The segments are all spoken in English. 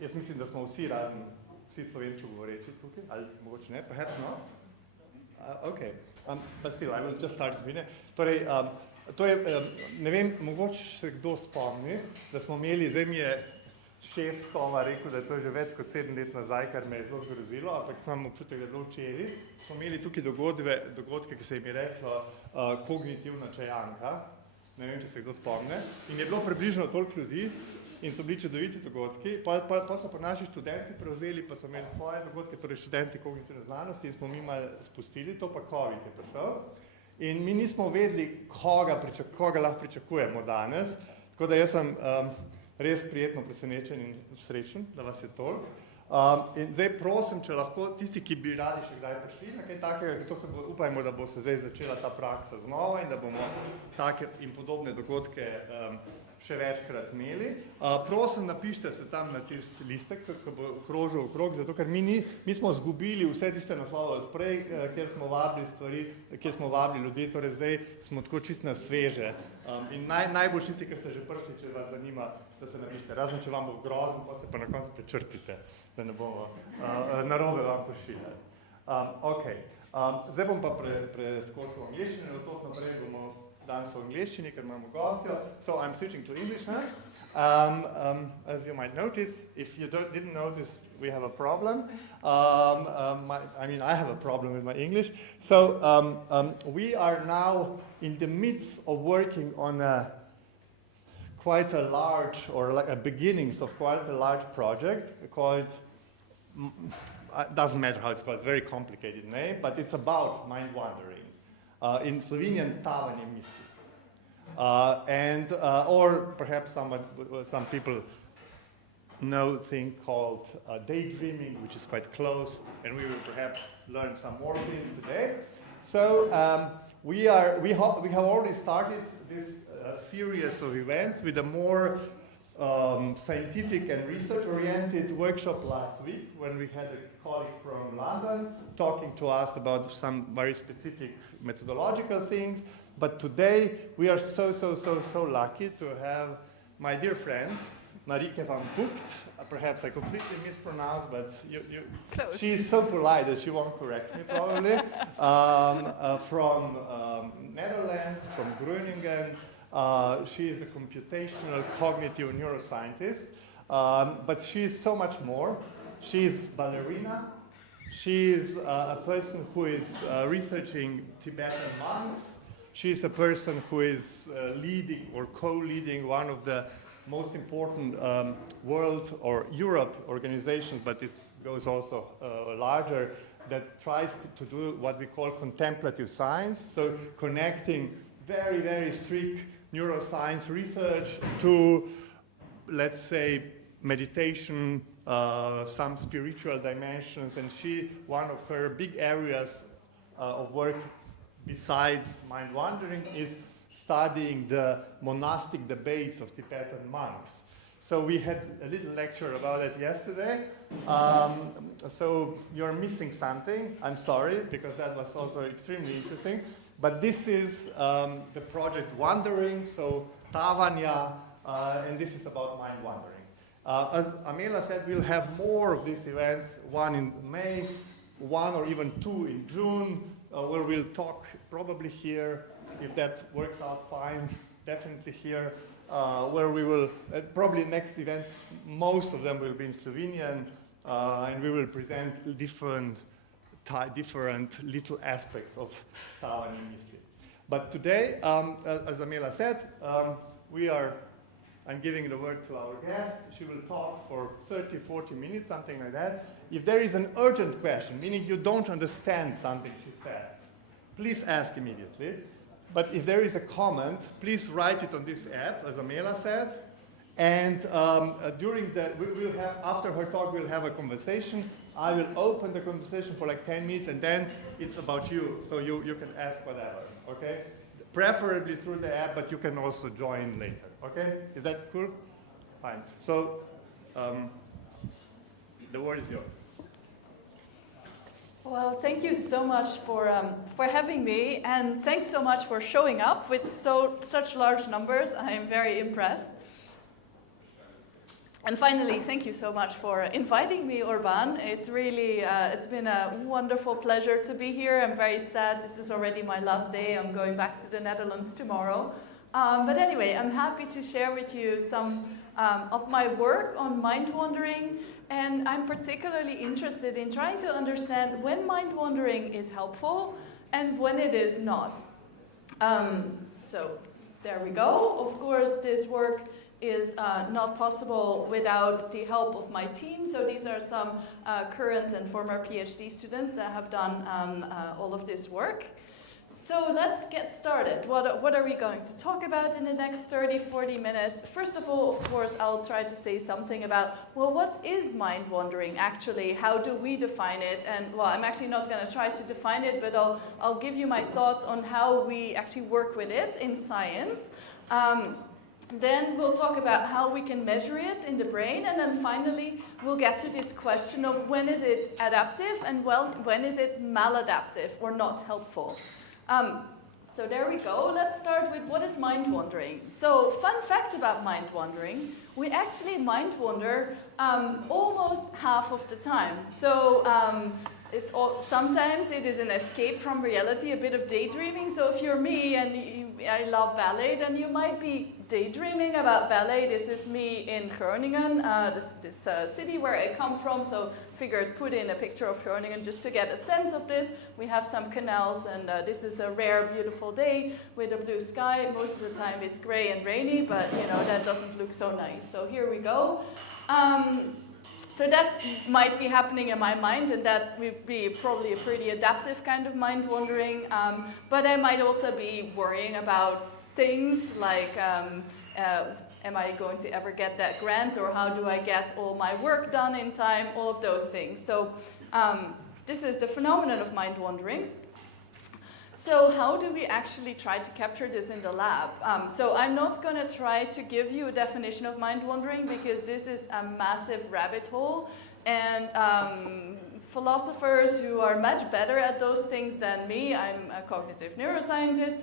Jaz mislim, da smo vsi razen, vsi slovensko govoreči tukaj, ali mogoče ne, perhaps not. Okay, but still, I will just start this video. Torej, to je, ne vem, mogoče se kdo spomni, da smo imeli, zdaj mi je šef stova rekel, da je to že več kot 7 let nazaj, kar me je zelo zgrozilo, ampak imam občutek, da je bilo včeraj, smo imeli tukaj dogodke, ki se jim je reklo kognitivna čajanka, ne vem, če se kdo spomne, in je bilo približno toliko ljudi, in so bili čudoviti dogodki, pa so pa naši študenti prevzeli, pa so imeli svoje dogodke, torej študenti kognitivne znanosti, in smo mi malo spustili, to pa COVID je prišel. In mi nismo vedeli, koga lahko pričakujemo danes, tako da jaz sem res prijetno presenečen in srečen, da vas je toliko. In zdaj prosim, če lahko tisti, ki bi radi še kdaj prišli na kaj takega, upajmo, da bo se zdaj začela ta praksa znova in da bomo take in podobne dogodke še večkrat imeli. Prosim, napište se tam na tisti listek, ki bo krožil okrog, zato ker mi smo zgubili vse tiste naslove od prej, kjer smo vabili stvari, kjer smo vabili ljudi, torej zdaj smo tako čist na sveže. In najbolj tisti, ki ste že prišli, če vas zanima, da se napište. Razen, če vam bo grozen, pa se pa na koncu prečrtite, da ne bomo narobe vam pošiljali. Zdaj bom pa preskočil v angleščino, od tog naprej bomo danes v angleščini, ker imamo gostjo. So I'm switching to English now. As you might notice, if you didn't notice, we have a problem. I have a problem with my English. So we are now in the midst of working on quite a large, or like a beginnings of quite a large project called, it doesn't matter how it's called, it's a very complicated name, but it's about mind wandering. In Slovenian, tavanje misli. Or perhaps some people know a thing called daydreaming, which is quite close, and we will perhaps learn some more things today. So we have already started this series of events with a more scientific and research-oriented workshop last week when we had a colleague from London talking to us about some very specific methodological things. But today we are so lucky to have my dear friend, Marieke van Vugt. Perhaps I completely mispronounced, but she is so polite that she won't correct me probably. From Netherlands, from Groningen. She is a computational cognitive neuroscientist, but she is so much more. She is ballerina. She is a person who is researching Tibetan monks. She is a person who is leading or co-leading one of the most important world or Europe organizations, but it goes also larger, that tries to do what we call contemplative science, so connecting very strict neuroscience research to, let's say, meditation, some spiritual dimensions, and one of her big areas of work besides mind wandering is studying the monastic debates of Tibetan monks. So we had a little lecture about it yesterday. So you're missing something. I'm sorry, because that was also extremely interesting. But this is the project Wandering, so Tavanya, and this is about mind wandering. As Amela said, we'll have more of these events, one in May, one or even 2 in June, where we'll talk probably here, if that works out fine, definitely here, where we will, probably next events, most of them will be in Slovenian, and we will present different little aspects of Tavanje misli. But today, as Amela said, I'm giving the word to our guest. She will talk for 30, 40 minutes, something like that. If there is an urgent question, meaning you don't understand something she said, please ask immediately. But if there is a comment, please write it on this app, as Amela said. And after her talk, we'll have a conversation. I will open the conversation for like 10 minutes, and then it's about you. So you can ask whatever, okay? Preferably through the app, but you can also join later, okay? Is that cool? Fine. So the word is yours. Well, thank you so much for having me, and thanks so much for showing up with such large numbers. I am very impressed. And finally, thank you so much for inviting me, Orban. It's really, it's been a wonderful pleasure to be here. I'm very sad this is already my last day. I'm going back to the Netherlands tomorrow. But anyway, I'm happy to share with you some of my work on mind wandering. And I'm particularly interested in trying to understand when mind wandering is helpful and when it is not. So there we go. Of course, this work is not possible without the help of my team. So these are some current and former PhD students that have done all of this work. So let's get started. What are we going to talk about in the next 30, 40 minutes? First of all, of course, I'll try to say something about, well, what is mind wandering actually? How do we define it? And well, I'm actually not going to try to define it, but I'll give you my thoughts on how we actually work with it in science. Then we'll talk about how we can measure it in the brain, and then finally we'll get to this question of when is it adaptive and when is it maladaptive or not helpful. So there we go. Let's start with what is mind wandering. So fun fact about mind wandering, we actually mind wander almost half of the time. So sometimes it is an escape from reality, a bit of daydreaming. So if you're me and I love ballet, then you might be daydreaming about ballet. This is me in Groningen, this city where I come from. So figured put in a picture of Groningen just to get a sense of this. We have some canals, and this is a rare, beautiful day with a blue sky. Most of the time it's gray and rainy, but you know that doesn't look so nice. So here we go. So that might be happening in my mind, and that would be probably a pretty adaptive kind of mind wandering. But I might also be worrying about things like, am I going to ever get that grant, or how do I get all my work done in time, all of those things. So this is the phenomenon of mind wandering. So how do we actually try to capture this in the lab? So I'm not going to try to give you a definition of mind wandering because this is a massive rabbit hole, and philosophers who are much better at those things than me, I'm a cognitive neuroscientist,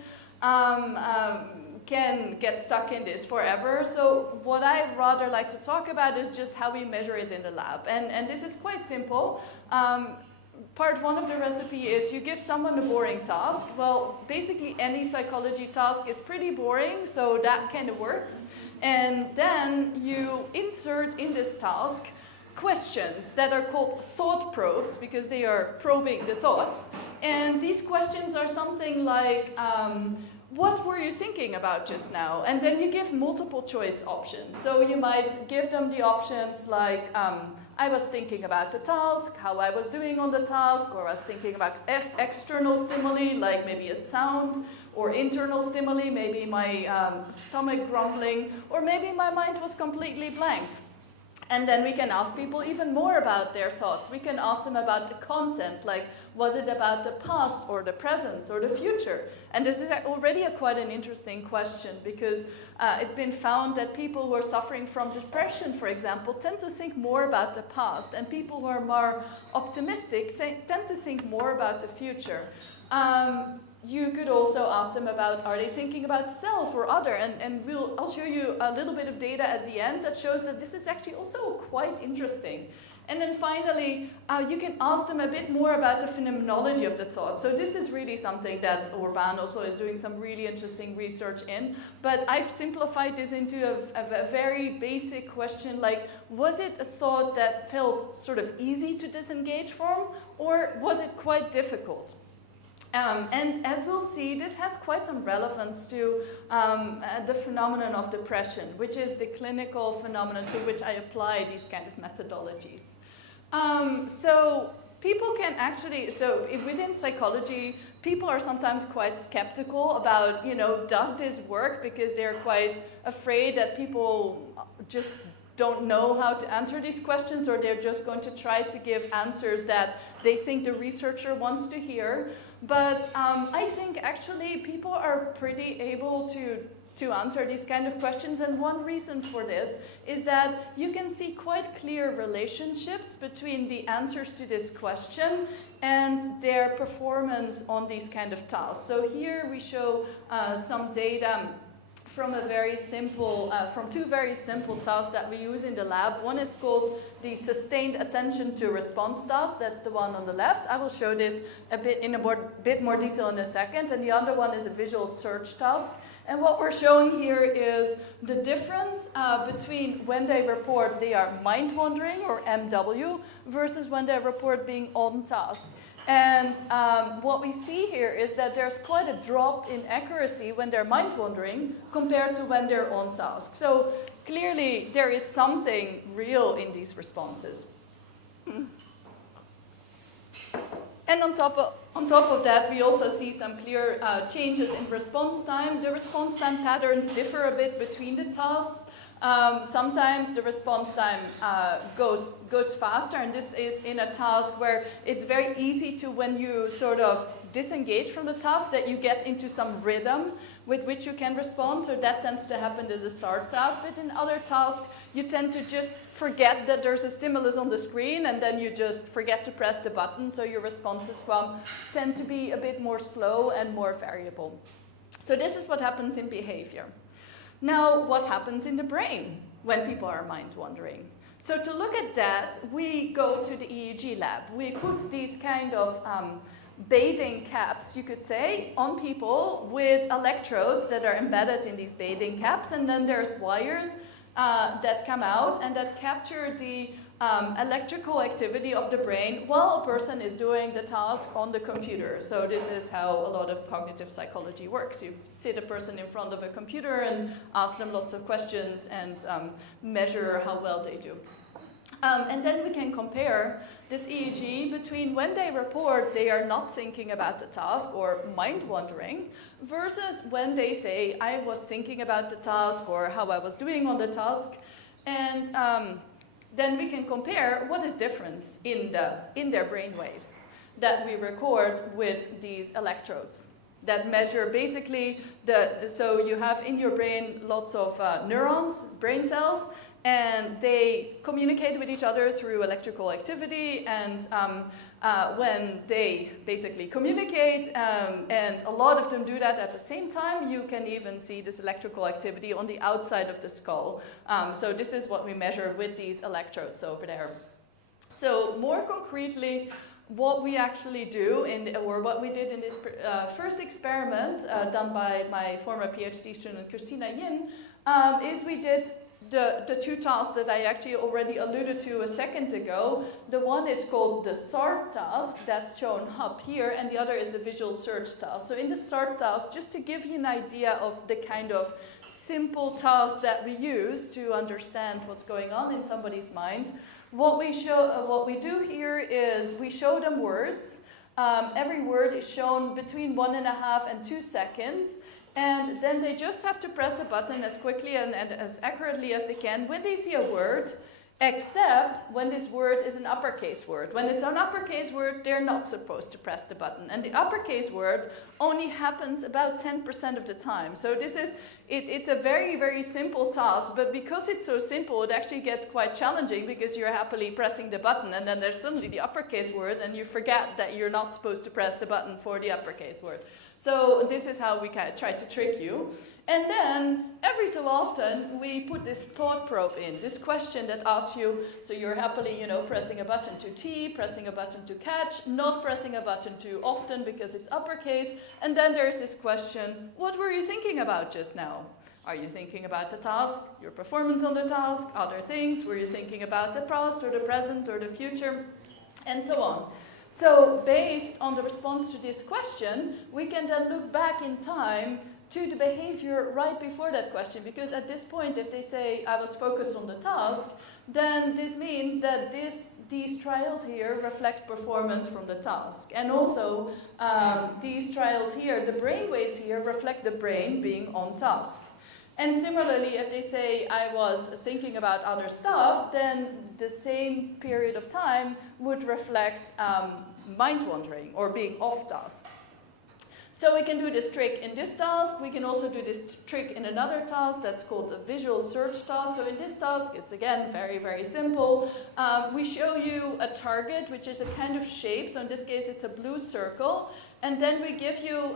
can get stuck in this forever. So what I rather like to talk about is just how we measure it in the lab. And this is quite simple. Part one of the recipe is you give someone a boring task. Well, basically any psychology task is pretty boring, so that kind of works. And then you insert in this task questions that are called thought probes because they are probing the thoughts. And these questions are something like, what were you thinking about just now? And then you give multiple choice options. So you might give them the options like, I was thinking about the task, how I was doing on the task, or I was thinking about external stimuli, like maybe a sound, or internal stimuli, maybe my stomach grumbling, or maybe my mind was completely blank. And then we can ask people even more about their thoughts. We can ask them about the content, like was it about the past or the present or the future? And this is already quite an interesting question because it's been found that people who are suffering from depression, for example, tend to think more about the past, and people who are more optimistic tend to think more about the future. You could also ask them about, are they thinking about self or other? And I'll show you a little bit of data at the end that shows that this is actually also quite interesting. And then finally, you can ask them a bit more about the phenomenology of the thought. So this is really something that Orban also is doing some really interesting research in. But I've simplified this into a very basic question like, was it a thought that felt sort of easy to disengage from, or was it quite difficult? And as we'll see, this has quite some relevance to the phenomenon of depression, which is the clinical phenomenon to which I apply these kind of methodologies. So people can actually, within psychology, people are sometimes quite skeptical about, does this work? Because they're quite afraid that people just don't know how to answer these questions, or they're just going to try to give answers that they think the researcher wants to hear. But I think actually people are pretty able to answer these kind of questions, and one reason for this is that you can see quite clear relationships between the answers to this question and their performance on these kind of tasks. So here we show some data from two very simple tasks that we use in the lab. One is called the sustained attention to response task. That's the one on the left. I will show this in a bit more detail in a second. And the other one is a visual search task. And what we're showing here is the difference between when they report they are mind wandering, or MW, versus when they report being on task. And what we see here is that there's quite a drop in accuracy when they're mind wandering compared to when they're on task. So clearly there is something real in these responses. And on top of that, we also see some clear changes in response time. The response time patterns differ a bit between the tasks. Sometimes the response time goes faster, and this is in a task where it's very easy to, when you sort of disengage from the task, that you get into some rhythm with which you can respond. So that tends to happen as a start task. But in other tasks, you tend to just forget that there's a stimulus on the screen, and then you just forget to press the button. So your responses tend to be a bit more slow and more variable. So this is what happens in behavior. Now, what happens in the brain when people are mind wandering? So to look at that, we go to the EEG lab. We put these kind of bathing caps, you could say, on people with electrodes that are embedded in these bathing caps, and then there's wires that come out and that capture the electrical activity of the brain while a person is doing the task on the computer. So this is how a lot of cognitive psychology works. You sit a person in front of a computer and ask them lots of questions and measure how well they do. And then we can compare this EEG between when they report they are not thinking about the task or mind wandering versus when they say, I was thinking about the task or how I was doing on the task. And then we can compare what is different in their brain waves that we record with these electrodes that measure basically so you have in your brain lots of neurons, brain cells, and they communicate with each other through electrical activity, and when they basically communicate, and a lot of them do that at the same time, you can even see this electrical activity on the outside of the skull. So this is what we measure with these electrodes over there. So more concretely, what we actually do, or what we did in this first experiment done by my former PhD student Christina Yin, is we did the two tasks that I actually already alluded to a second ago. The one is called the SART task, that's shown up here, and the other is the visual search task. So in the SART task, just to give you an idea of the kind of simple tasks that we use to understand what's going on in somebody's mind, what we do here is we show them words. Every word is shown between 1.5 and 2 seconds. And then they just have to press a button as quickly and as accurately as they can when they see a word, except when this word is an uppercase word. When it's an uppercase word, they're not supposed to press the button. And the uppercase word only happens about 10% of the time. So it's a very, very simple task, but because it's so simple, it actually gets quite challenging because you're happily pressing the button, and then there's suddenly the uppercase word, and you forget that you're not supposed to press the button for the uppercase word. So this is how we kind of try to trick you. And then every so often we put this thought probe in, this question that asks you, so you're happily, pressing a button to T, pressing a button to catch, not pressing a button too often because it's uppercase. And then there's this question, what were you thinking about just now? Are you thinking about the task, your performance on the task, other things? Were you thinking about the past or the present or the future? And so on. So based on the response to this question, we can then look back in time to the behavior right before that question, because at this point, if they say, I was focused on the task, then this means that these trials here reflect performance from the task. And also, these trials here, the brain waves here, reflect the brain being on task. And similarly, if they say, I was thinking about other stuff, then the same period of time would reflect mind wandering or being off task. So we can do this trick in this task. We can also do this trick in another task that's called a visual search task. So in this task, it's again very, very simple. We show you a target, which is a kind of shape. So in this case, it's a blue circle. And then we give you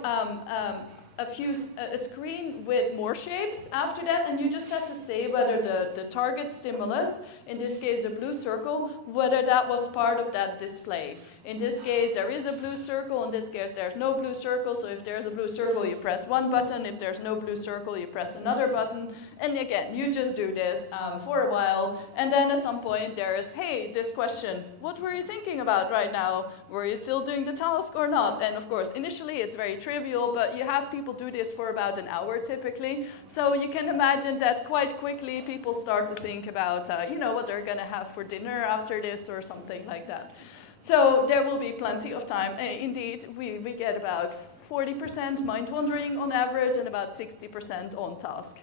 a screen with more shapes after that, and you just have to say whether the target stimulus, in this case the blue circle, whether that was part of that display. In this case there is a blue circle, in this case there's no blue circle, so if there's a blue circle you press one button, if there's no blue circle you press another button, and again you just do this for a while, and then at some point there's, hey, this question, what were you thinking about right now? Were you still doing the task or not? And of course initially it's very trivial, but you have people do this for about an hour typically, so you can imagine that quite quickly people start to think about you know, what they're going to have for dinner after this or something like that. So there will be plenty of time. Indeed, we get about 40% mind wandering on average and about 60% on task.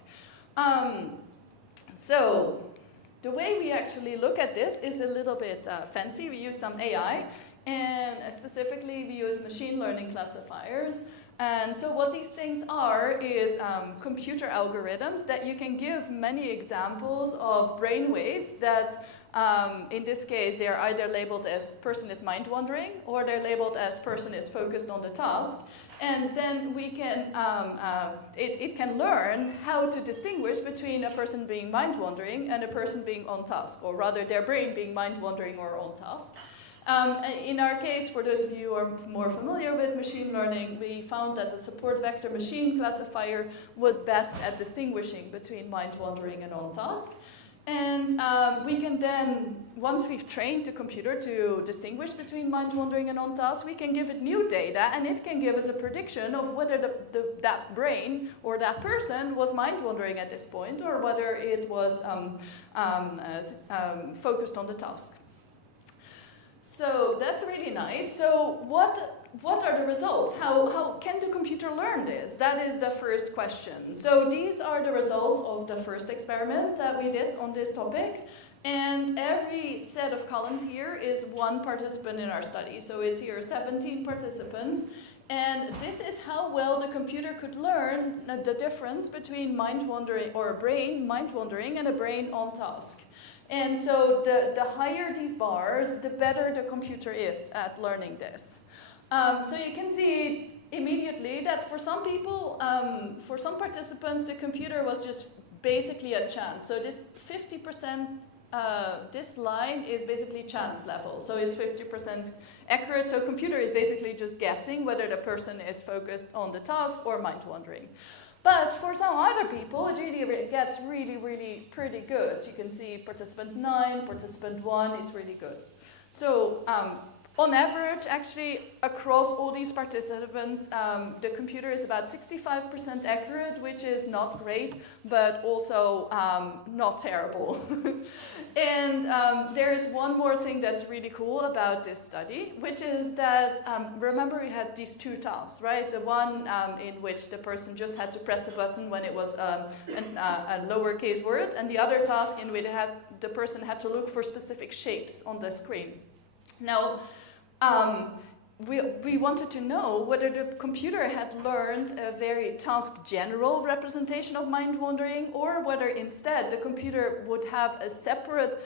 So the way we actually look at this is a little bit fancy. We use some AI, and specifically we use machine learning classifiers. And so what these things are is computer algorithms that you can give many examples of brain waves that in this case they are either labeled as person is mind wandering or they're labeled as person is focused on the task. And then we can, it can learn how to distinguish between a person being mind wandering and a person being on task, or rather their brain being mind wandering or on task. In our case, for those of you who are more familiar with machine learning, we found that the support vector machine classifier was best at distinguishing between mind wandering and on task. And we can then, once we've trained the computer to distinguish between mind wandering and on task, we can give it new data, and it can give us a prediction of whether that brain or that person was mind wandering at this point, or whether it was focused on the task. So that's really nice. So what are the results? How can the computer learn this? That is the first question. So these are the results of the first experiment that we did on this topic. And every set of columns here is one participant in our study. So it's here 17 participants. And this is how well the computer could learn the difference between mind wandering, or a brain mind wandering, and a brain on task. And so the higher these bars, the better the computer is at learning this. So you can see immediately that for some people, for some participants, the computer was just basically a chance. So this 50%, this line is basically chance level. So it's 50% accurate. So computer is basically just guessing whether the person is focused on the task or mind wandering. But for some other people, it really gets really pretty good. You can see participant 9, participant 1, it's really good. So on average, actually, across all these participants, the computer is about 65% accurate, which is not great, but also not terrible. And there is one more thing that's really cool about this study, which is that, remember we had these two tasks, right? The one in which the person just had to press a button when it was a lowercase word, and the other task in which the person had to look for specific shapes on the screen. Now, we wanted to know whether the computer had learned a very task general representation of mind wandering, or whether instead the computer would have a separate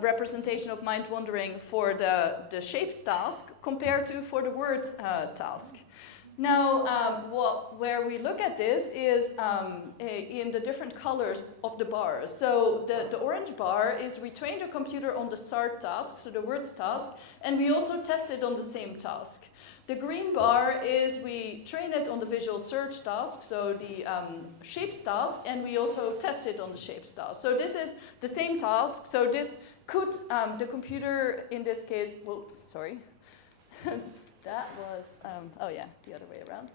representation of mind wandering for the shapes task compared to for the words task. Now, where we look at this is in the different colors of the bars. So the orange bar is we trained the computer on the SART task, so the words task, and we also tested on the same task. The green bar is we train it on the visual search task, so the shapes task, and we also tested on the shapes task. So this is the same task, so this could, the computer in this case, whoops, sorry. That was, oh yeah, the other way around.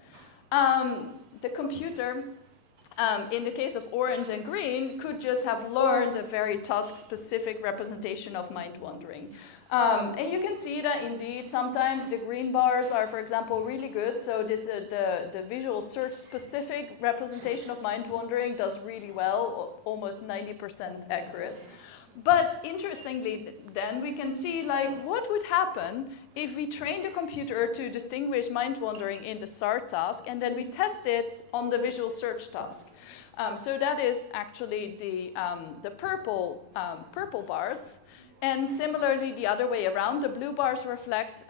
The computer, in the case of orange and green, could just have learned a very task-specific representation of mind wandering. And you can see that indeed sometimes the green bars are, for example, really good. So this the visual search specific representation of mind wandering does really well, almost 90% accurate. But interestingly, then we can see like what would happen if we train the computer to distinguish mind wandering in the SART task, and then we test it on the visual search task. So that is actually the purple bars. And similarly, the other way around, the blue bars reflect,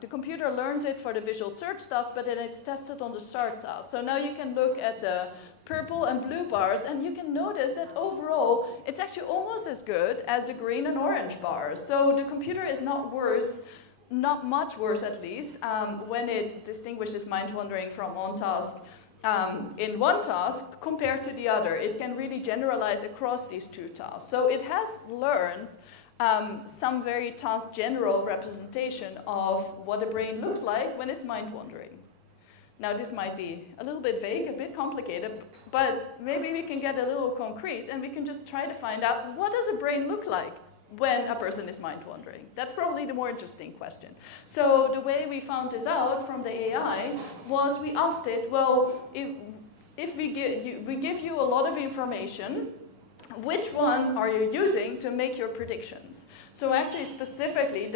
the computer learns it for the visual search task, but then it's tested on the start task. So now you can look at the purple and blue bars, and you can notice that overall, it's actually almost as good as the green and orange bars. So the computer is not worse, not much worse at least, when it distinguishes mind wandering from on task in one task compared to the other. It can really generalize across these two tasks. So it has learned some very task general representation of what the brain looks like when it's mind wandering. Now this might be a little bit vague, a bit complicated, but maybe we can get a little concrete and we can just try to find out, what does a brain look like when a person is mind wandering? That's probably the more interesting question. So the way we found this out from the AI was we asked it, well, if we give you a lot of information, which one are you using to make your predictions? So actually specifically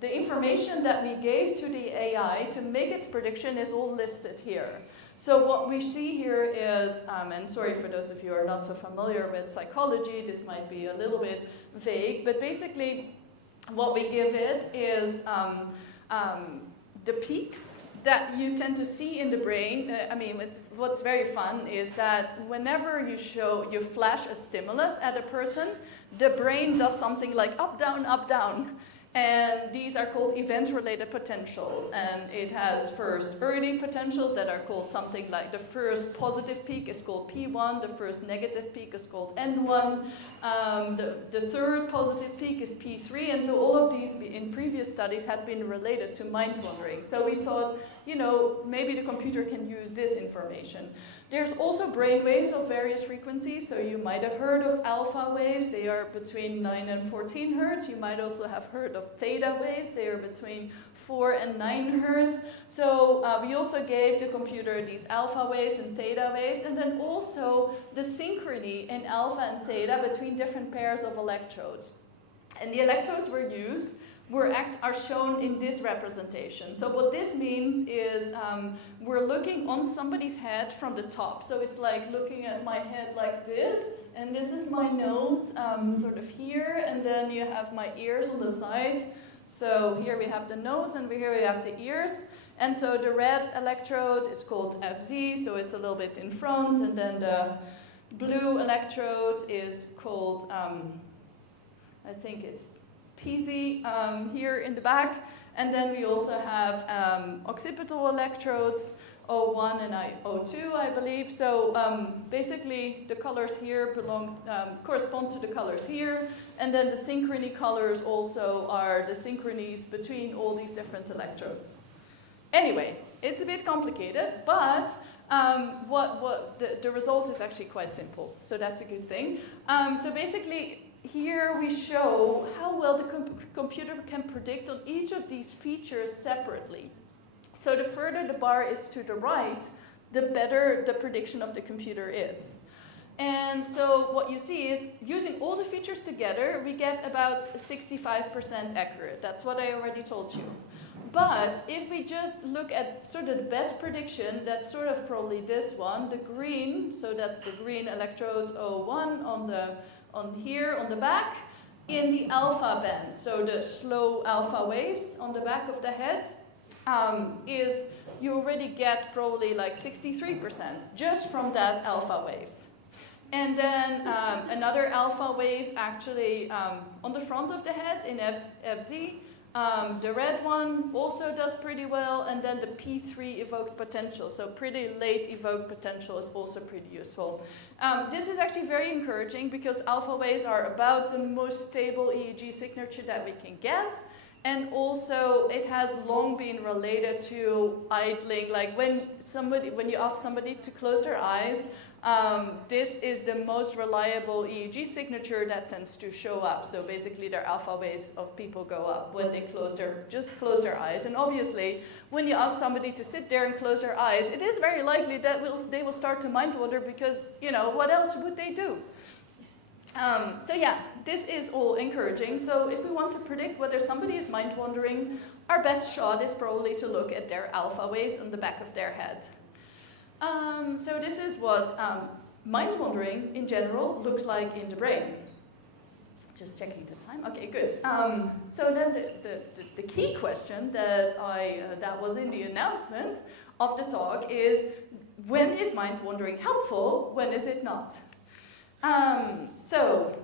the information that we gave to the AI to make its prediction is all listed here. So what we see here is, and sorry for those of you who are not so familiar with psychology, this might be a little bit vague, but basically what we give it is the peaks that you tend to see in the brain. What's very fun is that whenever you flash a stimulus at a person, the brain does something like up, down, up, down. And these are called event-related potentials. And it has first early potentials that are called something like, the first positive peak is called P1, the first negative peak is called N1, the third positive peak is P3, and so all of these in previous studies had been related to mind wandering. So we thought, maybe the computer can use this information. There's also brain waves of various frequencies, so you might have heard of alpha waves. They are between 9 and 14 hertz. You might also have heard of theta waves. They are between 4 and 9 hertz. So we also gave the computer these alpha waves and theta waves, and then also the synchrony in alpha and theta between different pairs of electrodes. And the electrodes were used are shown in this representation. So what this means is we're looking on somebody's head from the top. So it's like looking at my head like this, and this is my nose sort of here, and then you have my ears on the side. So here we have the nose, and here we have the ears. And so the red electrode is called FZ, so it's a little bit in front, and then the blue electrode is called, I think it's PZ here in the back, and then we also have occipital electrodes, O1 and O2, I believe. So basically, the colors here correspond to the colors here, and then the synchrony colors also are the synchronies between all these different electrodes. Anyway, it's a bit complicated, but the result is actually quite simple, so that's a good thing. So basically, here we show how well the computer can predict on each of these features separately. So the further the bar is to the right, the better the prediction of the computer is. And so what you see is, using all the features together, we get about 65% accurate. That's what I already told you. But if we just look at sort of the best prediction, that's sort of probably this one, the green, so that's the green electrode O1 on here on the back, in the alpha band, so the slow alpha waves on the back of the head, you already get probably like 63% just from that alpha waves. And then another alpha wave actually on the front of the head in FZ. The red one also does pretty well, and then the P3 evoked potential, so pretty late evoked potential is also pretty useful. This is actually very encouraging because alpha waves are about the most stable EEG signature that we can get, and also it has long been related to idling, like when you ask somebody to close their eyes, this is the most reliable EEG signature that tends to show up. So basically their alpha waves of people go up when they just close their eyes. And obviously, when you ask somebody to sit there and close their eyes, it is very likely that they will start to mind wander because, what else would they do? So yeah, this is all encouraging. So if we want to predict whether somebody is mind wandering, our best shot is probably to look at their alpha waves on the back of their head. So this is what mind wandering in general looks like in the brain. Just checking the time. Okay, good. So then the key question that that was in the announcement of the talk is, when is mind wandering helpful? When is it not? So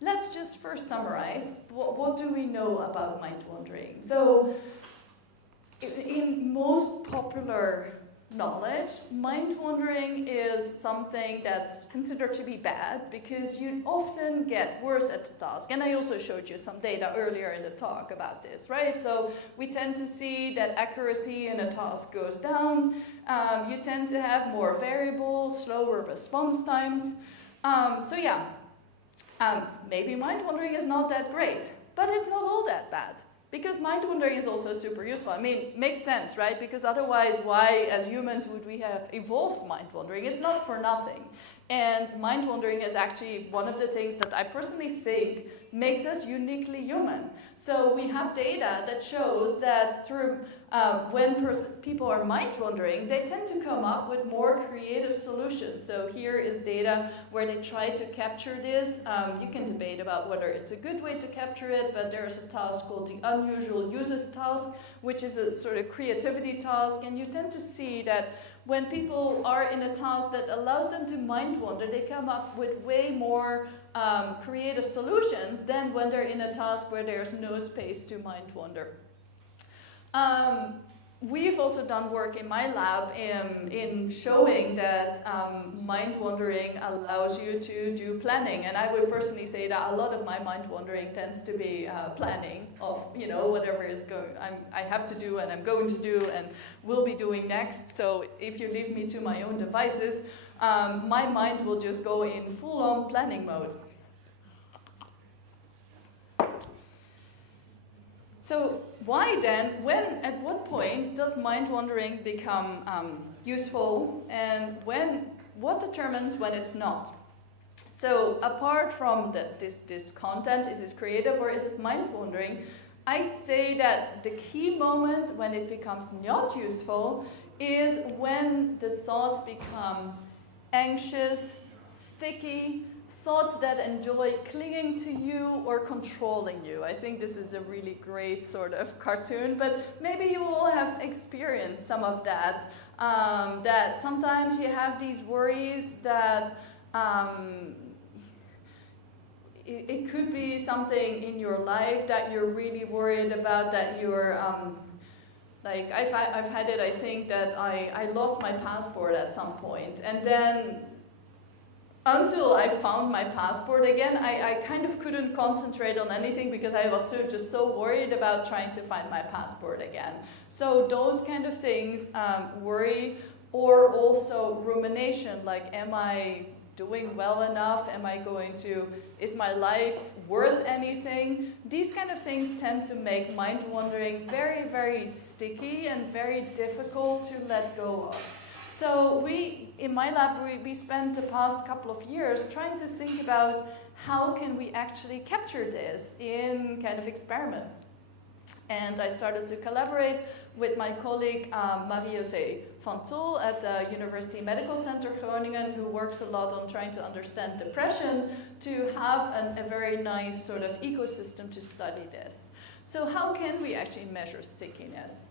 let's just first summarize. What do we know about mind wandering? So in most popular knowledge, mind wandering is something that's considered to be bad because you often get worse at the task. And I also showed you some data earlier in the talk about this, right? So we tend to see that accuracy in a task goes down. You tend to have more variables, slower response times. So yeah, maybe mind wandering is not that great, but it's not all that bad. Because mind wandering is also super useful. I mean, makes sense, right? Because otherwise, why, as humans, would we have evolved mind wandering? It's not for nothing. And mind wandering is actually one of the things that I personally think makes us uniquely human. So we have data that shows that through when people are mind wandering, they tend to come up with more creative solutions. So here is data where they try to capture this. You can debate about whether it's a good way to capture it, but there's a task called the unusual uses task, which is a sort of creativity task. And you tend to see that when people are in a task that allows them to mind wander, they come up with way more creative solutions than when they're in a task where there's no space to mind wander. We've also done work in my lab in showing that mind wandering allows you to do planning. And I would personally say that a lot of my mind wandering tends to be planning of, whatever is going, I have to do and I'm going to do and will be doing next. So if you leave me to my own devices, my mind will just go in full-on planning mode. So why then, at what point does mind wandering become useful, and what determines when it's not? So apart from this content, is it creative or is it mind wandering? I say that the key moment when it becomes not useful is when the thoughts become anxious, sticky, thoughts that enjoy clinging to you or controlling you. I think this is a really great sort of cartoon, but maybe you all have experienced some of that. That sometimes you have these worries that it could be something in your life that you're really worried about, that you're like I've had it. I think that I lost my passport at some point, and then until I found my passport again, I kind of couldn't concentrate on anything because I was just so worried about trying to find my passport again. So those kind of things worry, or also rumination, like, am I doing well enough? Is my life worth anything? These kind of things tend to make mind wandering very, very sticky and very difficult to let go of. So in my lab, we spent the past couple of years trying to think about how can we actually capture this in kind of experiments. And I started to collaborate with my colleague Marieke van Tol at the University Medical Center Groningen, who works a lot on trying to understand depression, to have a very nice sort of ecosystem to study this. So how can we actually measure stickiness?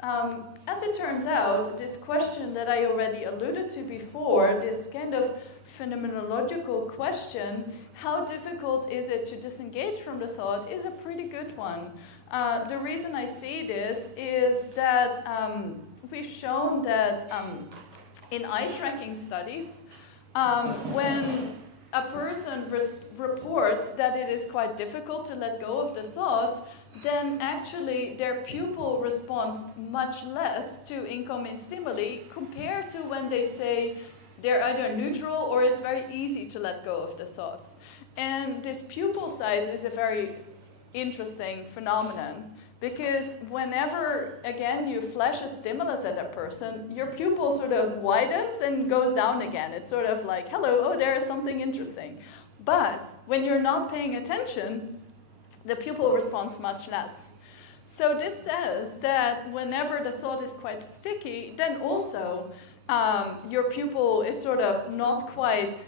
As it turns out, this question that I already alluded to before, this kind of phenomenological question, how difficult is it to disengage from the thought, is a pretty good one. The reason I see this is that we've shown that in eye tracking studies, when a person reports that it is quite difficult to let go of the thought, then actually their pupil responds much less to incoming stimuli compared to when they say they're either neutral or it's very easy to let go of the thoughts. And this pupil size is a very interesting phenomenon, because whenever, again, you flash a stimulus at a person, your pupil sort of widens and goes down again. It's sort of like, hello, oh, there is something interesting. But when you're not paying attention, the pupil responds much less. So this says that whenever the thought is quite sticky, then also your pupil is sort of not quite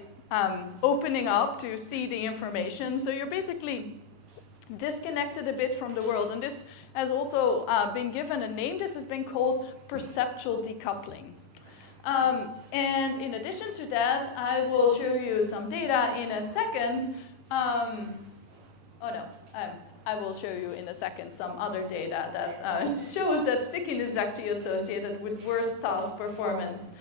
opening up to see the information. So you're basically disconnected a bit from the world. And this has also been given a name. This has been called perceptual decoupling. And in addition to that, I will show you some data in a second. I will show you in a second some other data that shows that stickiness is actually associated with worse task performance.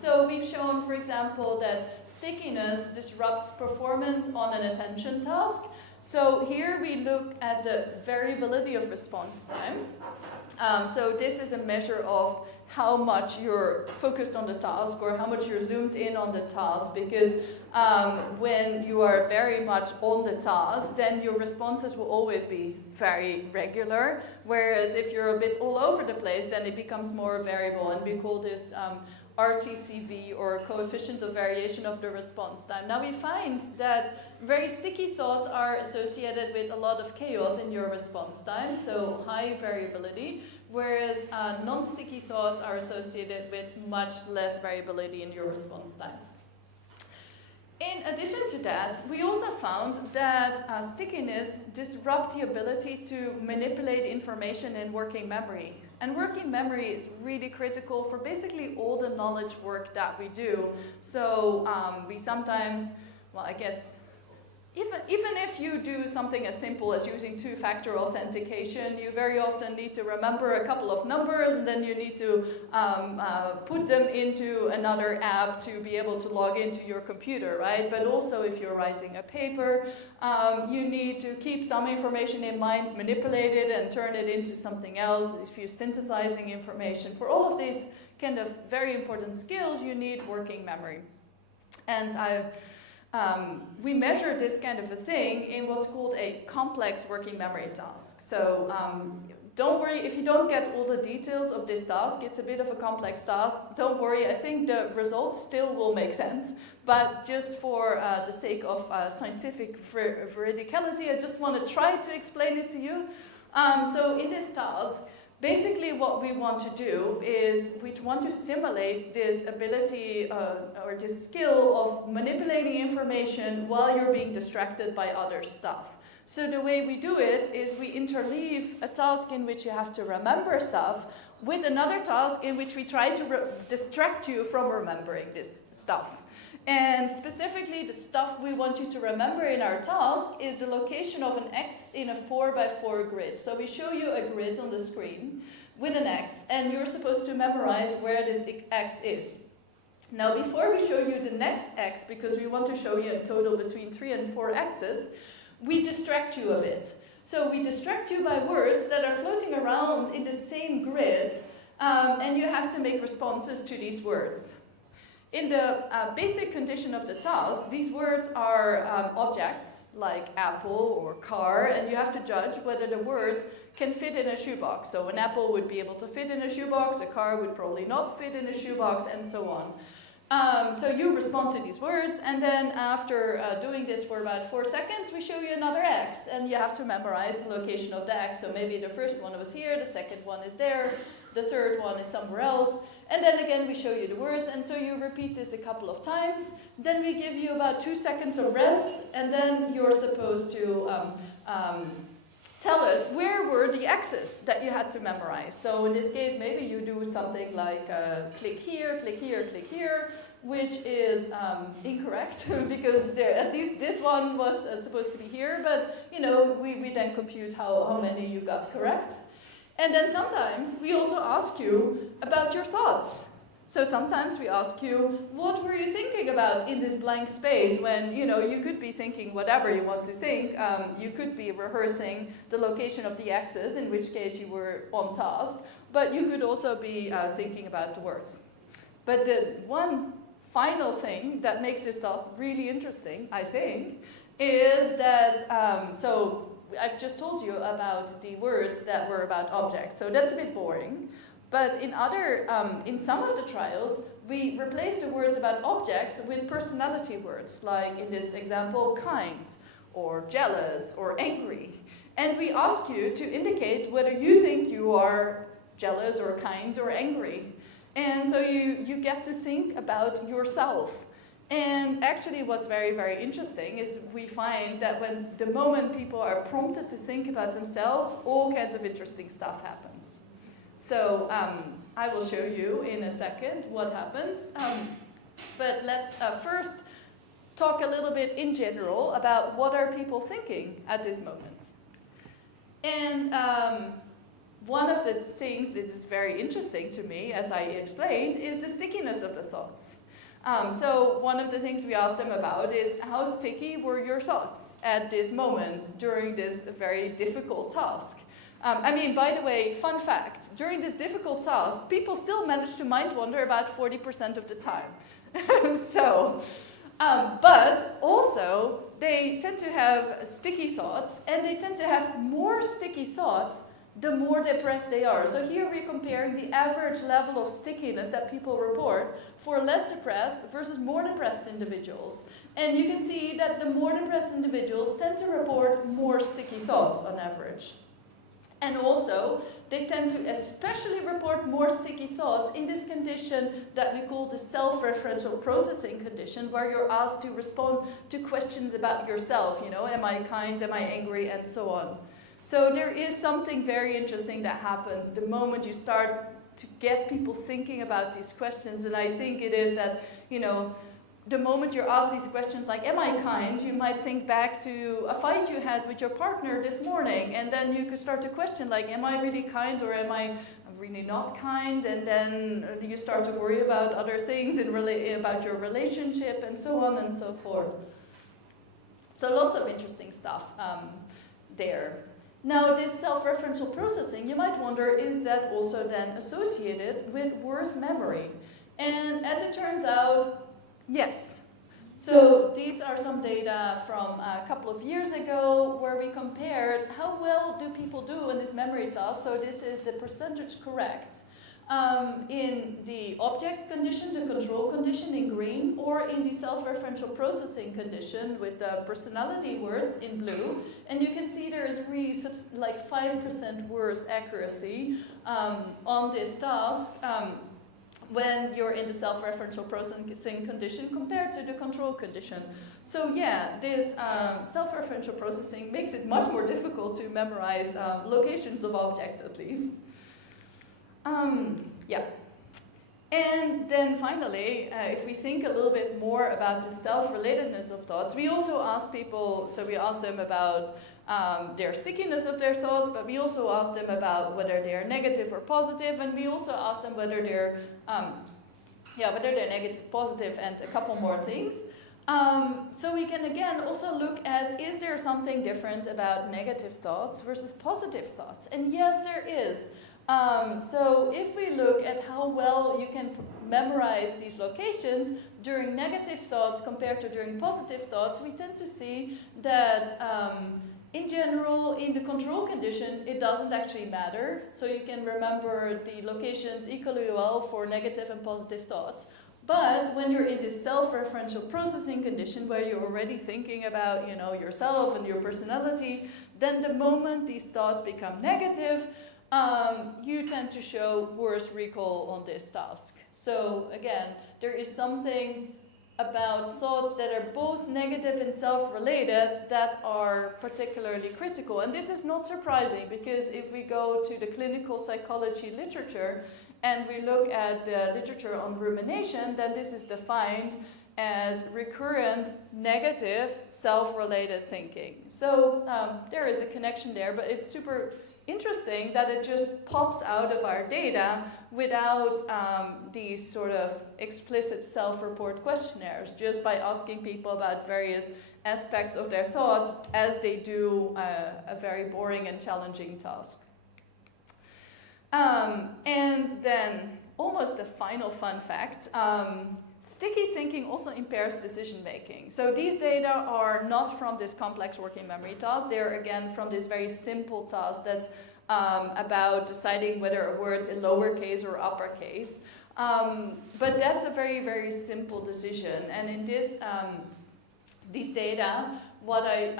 So we've shown, for example, that stickiness disrupts performance on an attention task. So here we look at the variability of response time. So this is a measure of how much you're focused on the task or how much you're zoomed in on the task, because when you are very much on the task, then your responses will always be very regular, whereas if you're a bit all over the place, then it becomes more variable, and we call this RTCV, or coefficient of variation of the response time. Now we find that very sticky thoughts are associated with a lot of chaos in your response time, so high variability, whereas non-sticky thoughts are associated with much less variability in your response times. In addition to that, we also found that stickiness disrupts the ability to manipulate information in working memory. And working memory is really critical for basically all the knowledge work that we do. So we sometimes, well, I guess, even if you do something as simple as using two-factor authentication, you very often need to remember a couple of numbers, and then you need to put them into another app to be able to log into your computer, right? But also if you're writing a paper, you need to keep some information in mind, manipulate it, and turn it into something else. If you're synthesizing information, for all of these kind of very important skills, you need working memory. And we measure this kind of a thing in what's called a complex working memory task. So don't worry if you don't get all the details of this task. It's a bit of a complex task. Don't worry, I think the results still will make sense. But just for the sake of scientific veridicality, I just want to try to explain it to you. So in this task, basically what we want to do is we want to simulate this ability or this skill of manipulating information while you're being distracted by other stuff. So the way we do it is we interleave a task in which you have to remember stuff with another task in which we try to distract you from remembering this stuff. And specifically, the stuff we want you to remember in our task is the location of an X in a 4x4 grid. So we show you a grid on the screen with an X, and you're supposed to memorize where this X is. Now, before we show you the next X, because we want to show you a total between 3 and 4 X's, we distract you a bit. So we distract you by words that are floating around in the same grid, and you have to make responses to these words. In the basic condition of the task, these words are objects like apple or car, and you have to judge whether the words can fit in a shoebox. So an apple would be able to fit in a shoebox, a car would probably not fit in a shoebox, and so on. So you respond to these words, and then after doing this for about 4 seconds, we show you another X, and you have to memorize the location of the X. So maybe the first one was here, the second one is there, the third one is somewhere else. And then again, we show you the words, and so you repeat this a couple of times. Then we give you about 2 seconds of rest, and then you're supposed to tell us where were the X's that you had to memorize. So in this case, maybe you do something like click here, click here, click here, which is incorrect because at least this one was supposed to be here, but you know, we then compute how many you got correct. And then sometimes we also ask you about your thoughts. So sometimes we ask you, what were you thinking about in this blank space when, you know, you could be thinking whatever you want to think. You could be rehearsing the location of the X's, in which case you were on task, but you could also be thinking about the words. But the one final thing that makes this task really interesting, I think, is that, so I've just told you about the words that were about objects, so that's a bit boring. But in some of the trials, we replace the words about objects with personality words, like in this example, kind, or jealous, or angry. And we ask you to indicate whether you think you are jealous, or kind, or angry. And so you get to think about yourself. And actually what's very, very interesting is we find that when the moment people are prompted to think about themselves, all kinds of interesting stuff happens. So I will show you in a second what happens. But let's first talk a little bit in general about what are people thinking at this moment. And one of the things that is very interesting to me, as I explained, is the stickiness of the thoughts. So one of the things we asked them about is how sticky were your thoughts at this moment during this very difficult task? I mean, by the way, fun fact, during this difficult task, people still manage to mind wander about 40% of the time. So, but also they tend to have sticky thoughts, and they tend to have more sticky thoughts the more depressed they are. So here we're comparing the average level of stickiness that people report for less depressed versus more depressed individuals. And you can see that the more depressed individuals tend to report more sticky thoughts on average. And also, they tend to especially report more sticky thoughts in this condition that we call the self-referential processing condition, where you're asked to respond to questions about yourself, you know, am I kind, am I angry, and so on. So there is something very interesting that happens the moment you start to get people thinking about these questions, and I think it is that, you know, the moment you're asked these questions like, am I kind, you might think back to a fight you had with your partner this morning, and then you could start to question like, am I really kind or am I really not kind? And then you start to worry about other things about your relationship and so on and so forth. So lots of interesting stuff there. Now this self-referential processing, you might wonder, is that also then associated with worse memory? And as it turns out, yes. So these are some data from a couple of years ago where we compared how well do people do in this memory task. So this is the percentage correct in the object condition, the control condition in green, or in the self-referential processing condition with the personality words in blue. And you can see there is really like 5% worse accuracy on this task when you're in the self-referential processing condition compared to the control condition. So yeah, this self-referential processing makes it much more difficult to memorize locations of objects at least. Yeah. And then finally, if we think a little bit more about the self-relatedness of thoughts, we also ask people, so we asked them about their stickiness of their thoughts, but we also asked them about whether they're negative or positive, and we also asked them whether they're negative, positive, and a couple more things. So we can again also look at, is there something different about negative thoughts versus positive thoughts? And yes, there is. So if we look at how well you can memorize these locations during negative thoughts compared to during positive thoughts, we tend to see that in general, in the control condition, it doesn't actually matter. So you can remember the locations equally well for negative and positive thoughts. But when you're in this self-referential processing condition where you're already thinking about, you know, yourself and your personality, then the moment these thoughts become negative, you tend to show worse recall on this task. So again, there is something about thoughts that are both negative and self-related that are particularly critical. And this is not surprising, because if we go to the clinical psychology literature and we look at the literature on rumination, then this is defined as recurrent negative self-related thinking. So there is a connection there, but it's super interesting that it just pops out of our data without these sort of explicit self-report questionnaires, just by asking people about various aspects of their thoughts as they do a very boring and challenging task. And then almost the final fun fact, sticky thinking also impairs decision making. So these data are not from this complex working memory task. They're again from this very simple task that's about deciding whether a word's in lowercase or uppercase. But that's a very, very simple decision. And in this, these data, what I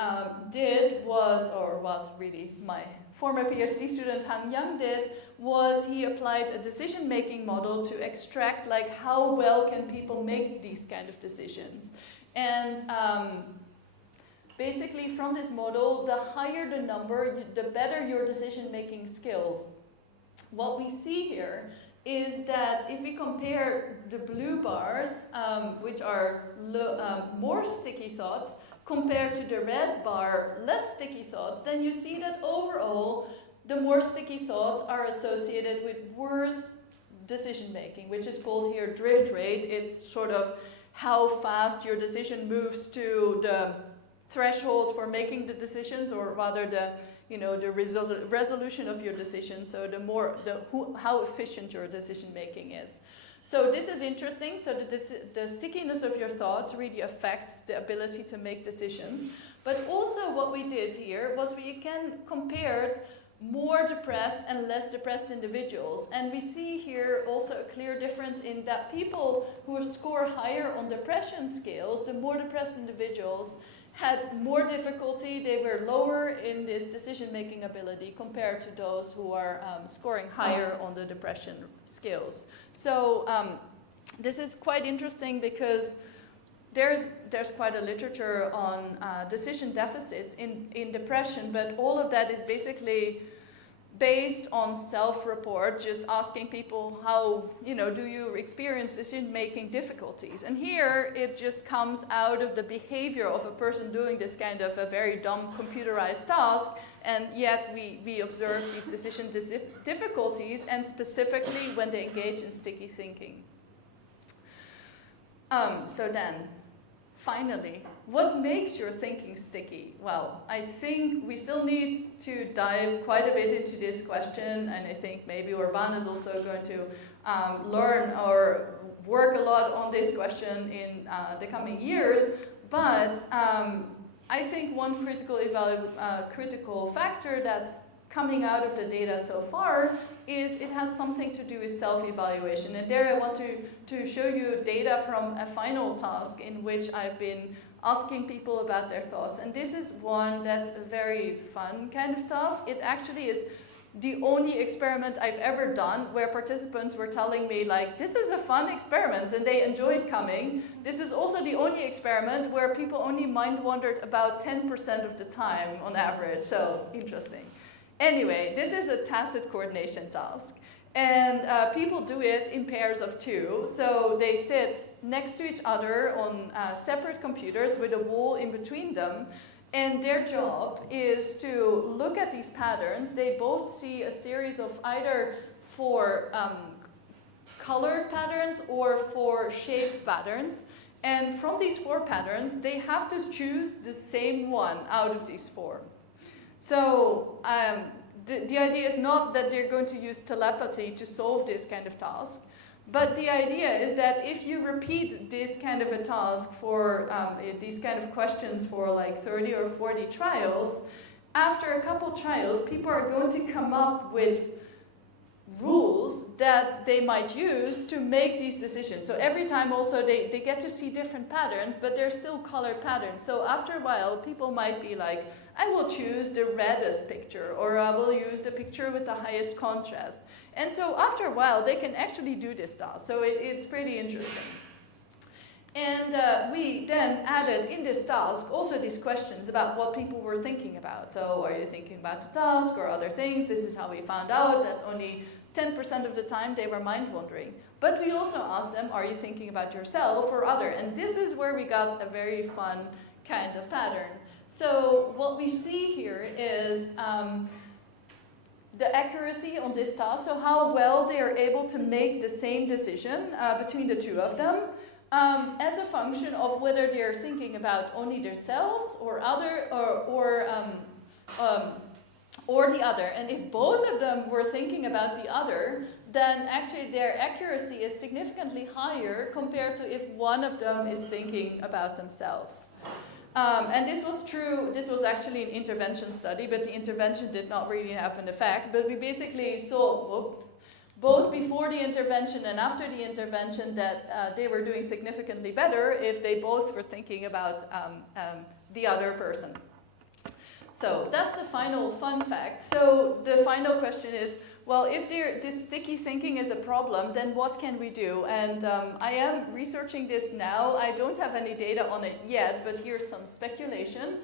did was, or what really my former PhD student Han Yang did, was he applied a decision-making model to extract like how well can people make these kind of decisions. And basically from this model, the higher the number, the better your decision-making skills. What we see here is that if we compare the blue bars, which are more sticky thoughts, compared to the red bar, less sticky thoughts, then you see that overall, the more sticky thoughts are associated with worse decision making, which is called here drift rate. It's sort of how fast your decision moves to the threshold for making the decisions, or rather the resolution of your decision. So how efficient your decision making is. So this is interesting. So the stickiness of your thoughts really affects the ability to make decisions. But also what we did here was we again compared more depressed and less depressed individuals. And we see here also a clear difference in that people who score higher on depression scales, the more depressed individuals, had more difficulty, they were lower in this decision-making ability compared to those who are scoring higher on the depression scales. So this is quite interesting because there's quite a literature on decision deficits in depression, but all of that is basically based on self-report, just asking people how, do you experience decision-making difficulties? And here it just comes out of the behavior of a person doing this kind of a very dumb computerized task, and yet we observe these decision difficulties, and specifically when they engage in sticky thinking. So then, finally, what makes your thinking sticky? Well, I think we still need to dive quite a bit into this question, and I think maybe Urban is also going to learn or work a lot on this question in the coming years. But I think one critical factor that's coming out of the data so far is it has something to do with self-evaluation. And there I want to show you data from a final task in which I've been asking people about their thoughts. And this is one that's a very fun kind of task. It actually is the only experiment I've ever done where participants were telling me like, this is a fun experiment, and they enjoyed coming. This is also the only experiment where people only mind wandered about 10% of the time on average, so interesting. Anyway, this is a tacit coordination task. And people do it in pairs of two. So they sit next to each other on separate computers with a wall in between them. And their job is to look at these patterns. They both see a series of either 4 colored patterns or 4 shaped patterns. And from these 4 patterns, they have to choose the same one out of these 4. So the idea is not that they're going to use telepathy to solve this kind of task, but the idea is that if you repeat this kind of a task for these kind of questions for like 30 or 40 trials, after a couple trials, people are going to come up with rules that they might use to make these decisions. So every time also they get to see different patterns, but they're still colored patterns. So after a while, people might be like, I will choose the reddest picture, or I will use the picture with the highest contrast. And so after a while, they can actually do this task. So it's pretty interesting. And we then added in this task also these questions about what people were thinking about. So are you thinking about the task or other things? This is how we found out that only 10% of the time they were mind wandering. But we also asked them, are you thinking about yourself or other? And this is where we got a very fun kind of pattern. So what we see here is the accuracy on this task, so how well they are able to make the same decision between the two of them, as a function of whether they're thinking about only themselves or other, or the other. And if both of them were thinking about the other, then actually their accuracy is significantly higher compared to if one of them is thinking about themselves. And this was true, this was actually an intervention study, but the intervention did not really have an effect. But we basically saw, both before the intervention and after the intervention, that they were doing significantly better if they both were thinking about the other person. So that's the final fun fact. So the final question is, well, if this sticky thinking is a problem, then what can we do? And I am researching this now. I don't have any data on it yet, but here's some speculation.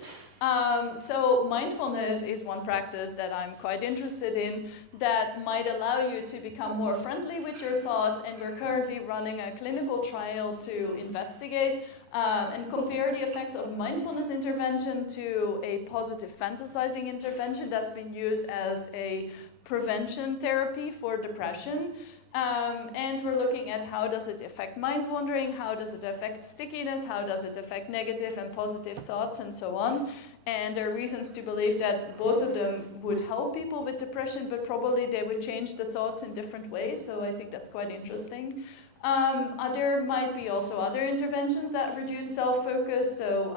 So mindfulness is one practice that I'm quite interested in that might allow you to become more friendly with your thoughts, and we're currently running a clinical trial to investigate and compare the effects of mindfulness intervention to a positive fantasizing intervention that's been used as a prevention therapy for depression. And we're looking at how does it affect mind wandering, how does it affect stickiness, how does it affect negative and positive thoughts, and so on. And there are reasons to believe that both of them would help people with depression, but probably they would change the thoughts in different ways, so I think that's quite interesting. There might be also other interventions that reduce self-focus, so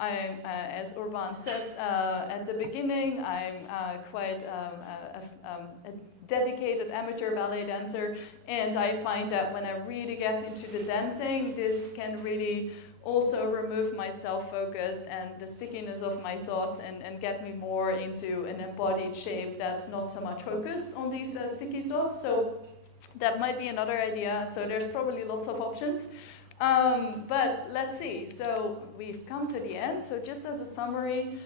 as Urban said at the beginning, I'm quite a dedicated amateur ballet dancer, and I find that when I really get into the dancing, this can really also remove my self-focus and the stickiness of my thoughts and get me more into an embodied shape that's not so much focused on these sticky thoughts. So that might be another idea. So there's probably lots of options. But let's see. So we've come to the end. So just as a summary,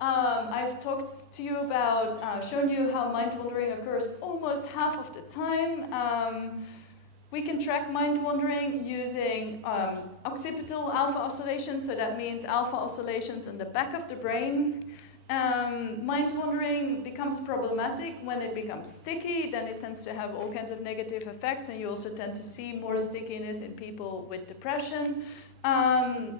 I've talked to you about, shown you how mind wandering occurs almost half of the time. We can track mind wandering using occipital alpha oscillations, so that means alpha oscillations in the back of the brain. Mind wandering becomes problematic when it becomes sticky, then it tends to have all kinds of negative effects, and you also tend to see more stickiness in people with depression.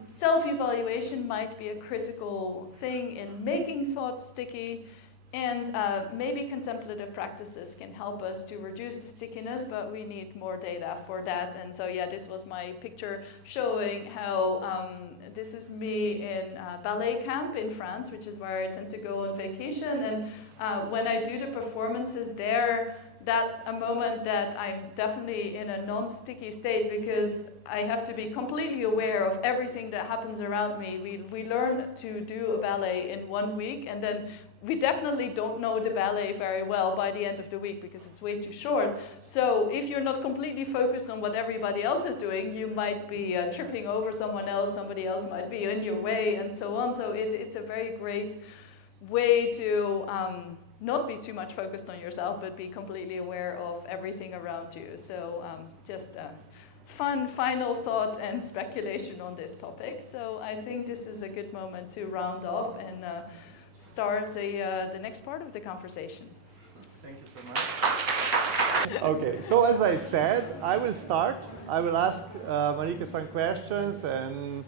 Self-evaluation might be a critical thing in making thoughts sticky, and maybe contemplative practices can help us to reduce the stickiness, but we need more data for that. And so yeah, this was my picture showing how this is me in ballet camp in France, which is where I tend to go on vacation, and when I do the performances there, that's a moment that I'm definitely in a non-sticky state because I have to be completely aware of everything that happens around me. We learn to do a ballet in 1 week, and then we definitely don't know the ballet very well by the end of the week because it's way too short. So if you're not completely focused on what everybody else is doing, you might be tripping over someone else, somebody else might be in your way, and so on. So it's a very great way to not be too much focused on yourself, but be completely aware of everything around you. So just fun final thoughts and speculation on this topic. So I think this is a good moment to round off and start the next part of the conversation. Thank you so much. Okay, so as I said, I will start. I will ask Marieke some questions, and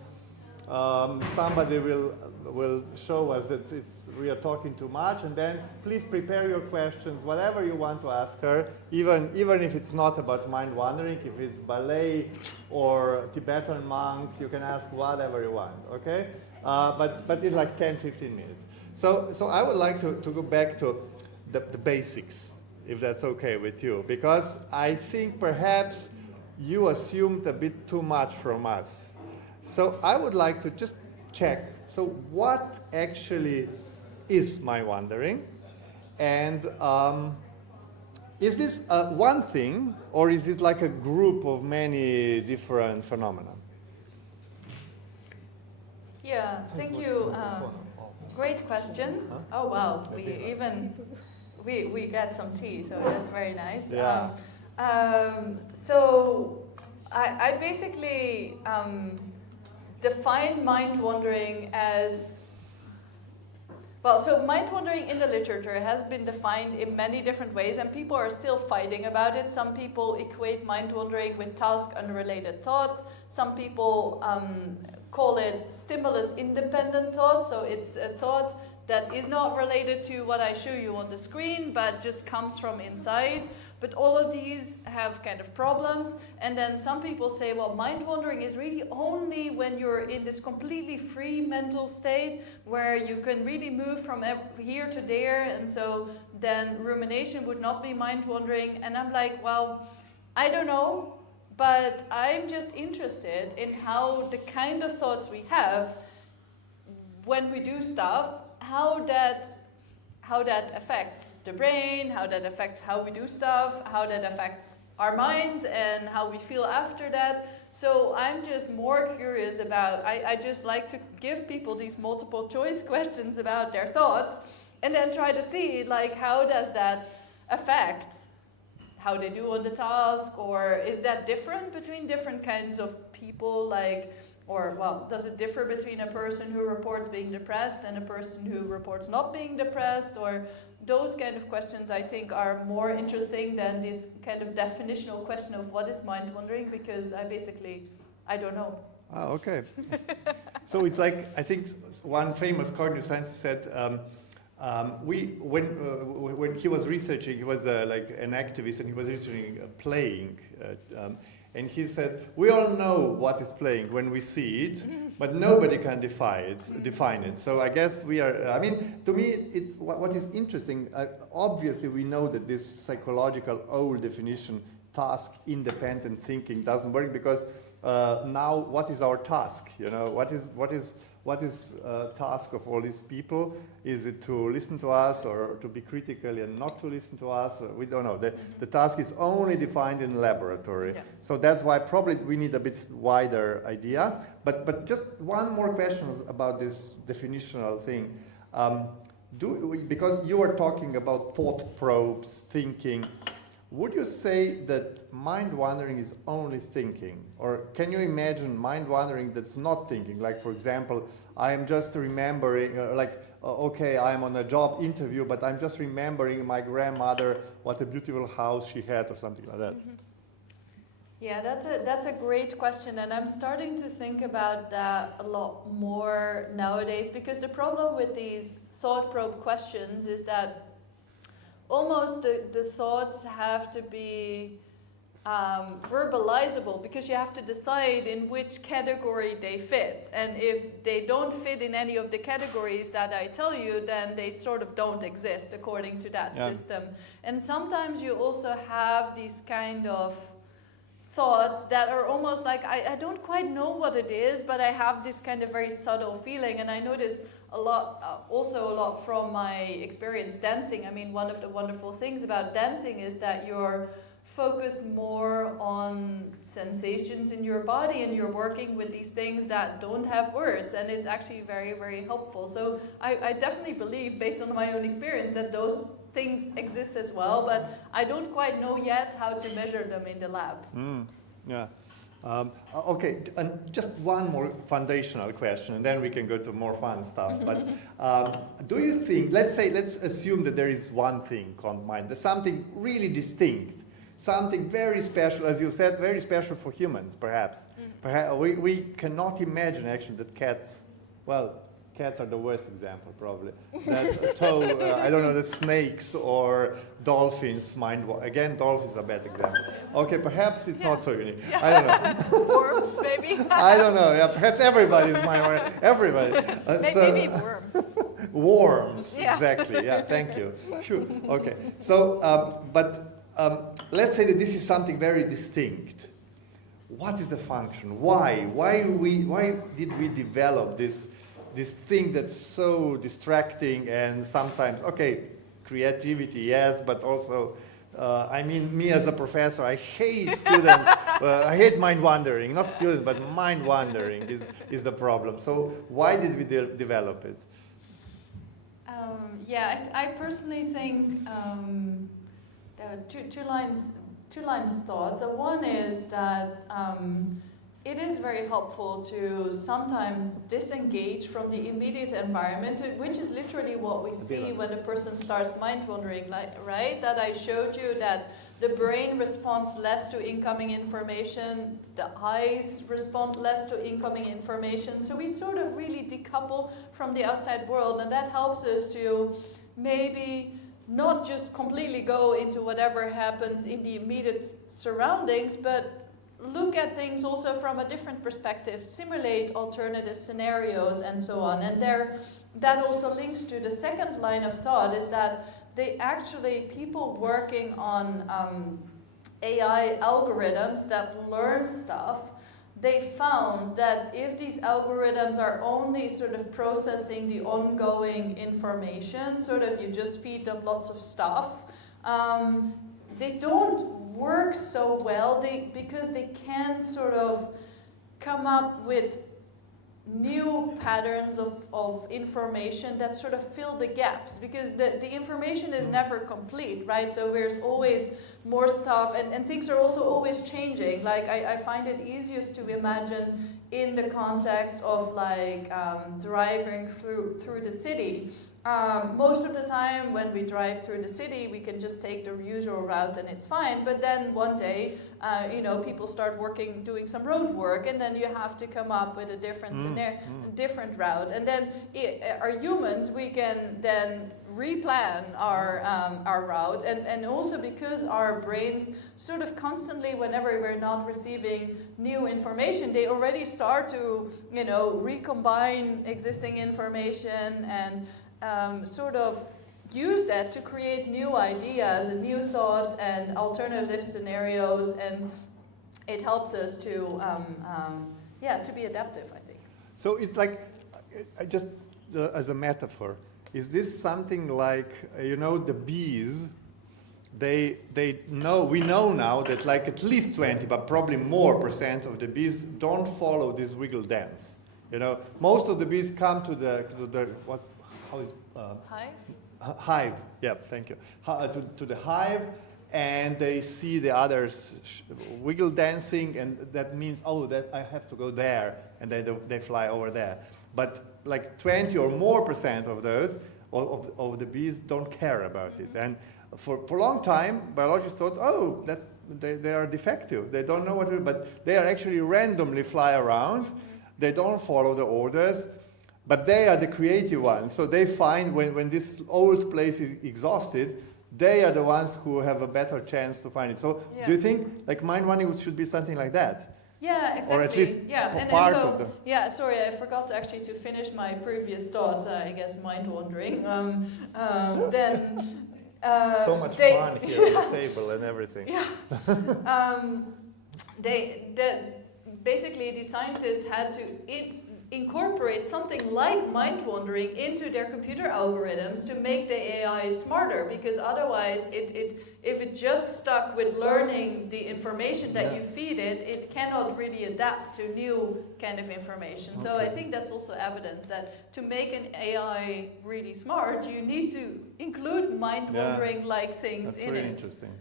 somebody will show us that we are talking too much, and then please prepare your questions, whatever you want to ask her, even if it's not about mind wandering. If it's ballet or Tibetan monks, you can ask whatever you want, okay? But in like 10-15 minutes. So I would like to go back to the basics, if that's okay with you, because I think perhaps you assumed a bit too much from us. So I would like to just check, so what actually is mind wandering? And is this one thing, or is this like a group of many different phenomena? Yeah, thank you. Great question. Oh wow, we got some tea, so that's very nice. Yeah. So I basically define mind wandering as, well, so mind wandering in the literature has been defined in many different ways, and people are still fighting about it. Some people equate mind wandering with task unrelated thoughts. Some people call it stimulus independent thought, so it's a thought that is not related to what I show you on the screen, but just comes from inside. But all of these have kind of problems. And then some people say, well, mind wandering is really only when you're in this completely free mental state where you can really move from here to there. And so then rumination would not be mind wandering. And I'm like, well, I don't know, but I'm just interested in how the kind of thoughts we have when we do stuff, how that affects the brain, how that affects how we do stuff, how that affects our minds and how we feel after that. So I'm just more curious about, I just like to give people these multiple choice questions about their thoughts and then try to see like how does that affect how they do on the task, or is that different between different kinds of people, like, or well, does it differ between a person who reports being depressed and a person who reports not being depressed, or those kind of questions I think are more interesting than this kind of definitional question of what is mind wandering, because I don't know. Oh, okay. So it's like, I think one famous cognitive scientist said, when he was researching, he was like an activist and he was researching playing. And he said, we all know what is playing when we see it, but nobody can define it. So I guess we are, I mean, to me, what is interesting, obviously we know that this psychological old definition, task-independent thinking, doesn't work, because now what is our task? You know, what is task of all these people? Is it to listen to us, or to be critical and not to listen to us? We don't know. The task is only defined in the laboratory. Yeah. So that's why probably we need a bit wider idea. But just one more question about this definitional thing. Because you were talking about thought probes, thinking, would you say that mind wandering is only thinking? Or can you imagine mind wandering that's not thinking? Like, for example, I am just remembering, okay, I'm on a job interview, but I'm just remembering my grandmother, what a beautiful house she had, or something like that. Mm-hmm. Yeah, that's a great question, and I'm starting to think about that a lot more nowadays, because the problem with these thought probe questions is that almost the thoughts have to be verbalizable, because you have to decide in which category they fit. And if they don't fit in any of the categories that I tell you, then they sort of don't exist according to that system. And sometimes you also have these kind of thoughts that are almost like, I don't quite know what it is, but I have this kind of very subtle feeling. And I notice a lot from my experience dancing. I mean, one of the wonderful things about dancing is that you're focused more on sensations in your body, and you're working with these things that don't have words, and it's actually very, very helpful. So I definitely believe, based on my own experience, that those things exist as well, but I don't quite know yet how to measure them in the lab. Yeah. Okay, and just one more foundational question, and then we can go to more fun stuff. But do you think, let's assume that there is one thing called mind, there's something really distinct, something very special, as you said, very special for humans, perhaps. Perhaps we cannot imagine actually that cats are the worst example, probably. That I don't know, the snakes or dolphins again, dolphins are a bad example. Okay, perhaps it's not so unique. Yeah. I don't know. Worms, maybe. I don't know. Yeah, perhaps everybody is mind. Everybody. Maybe worms. Worms, yeah. Exactly. Yeah, thank you. Sure. Okay. So, let's say that this is something very distinct. What is the function? Why did we develop this thing that's so distracting, and sometimes, okay, creativity, yes, but also, I mean, me as a professor, I hate students, I hate mind wandering, not students, but mind wandering is the problem. So why did we develop it? I personally think there are two lines of thought. So one is that it is very helpful to sometimes disengage from the immediate environment, which is literally what we see when a person starts mind wandering, right? That I showed you, that the brain responds less to incoming information, the eyes respond less to incoming information. So we sort of really decouple from the outside world, and that helps us to maybe not just completely go into whatever happens in the immediate surroundings, but look at things also from a different perspective, simulate alternative scenarios and so on. And that also links to the second line of thought, is that people working on AI algorithms that learn stuff, they found that if these algorithms are only sort of processing the ongoing information, sort of you just feed them lots of stuff, they don't work so well because they can sort of come up with new patterns of information that sort of fill the gaps, because the information is never complete, right? So there's always more stuff, and things are also always changing. Like I find it easiest to imagine in the context of like driving through the city. Most of the time when we drive through the city, we can just take the usual route and it's fine. But then one day, people start doing some road work, and then you have to come up with a different different route. And then our humans, we can then replan our route, and also because our brains sort of constantly, whenever we're not receiving new information, they already start to recombine existing information and sort of use that to create new ideas and new thoughts and alternative scenarios, and it helps us to be adaptive, I think. So it's like, just as a metaphor, is this something like, the bees, we know now that like at least 20, but probably more % of the bees don't follow this wiggle dance. Most of the bees come to the hive. Yeah, thank you. To the hive, and they see the others wiggle dancing, and that means, that I have to go there, and they fly over there. But like 20 or more % of those of the bees don't care about it, and for a long time biologists thought, that they are defective, they don't know what to do, but they are actually randomly fly around, they don't follow the orders. But they are the creative ones, so they find when this old place is exhausted, they are the ones who have a better chance to find it. So do you think like mind wandering should be something like that? Yeah, exactly. Or at least part of the... Yeah, sorry, I forgot actually to finish my previous thoughts, I guess mind wandering. So much fun here at the table and everything. Yeah. Basically, the scientists had to incorporate something like mind wandering into their computer algorithms to make the AI smarter, because otherwise if it just stuck with learning the information that you feed it, it cannot really adapt to new kind of information. Okay. So I think that's also evidence that to make an AI really smart, you need to include mind wandering like things in it. That's really interesting.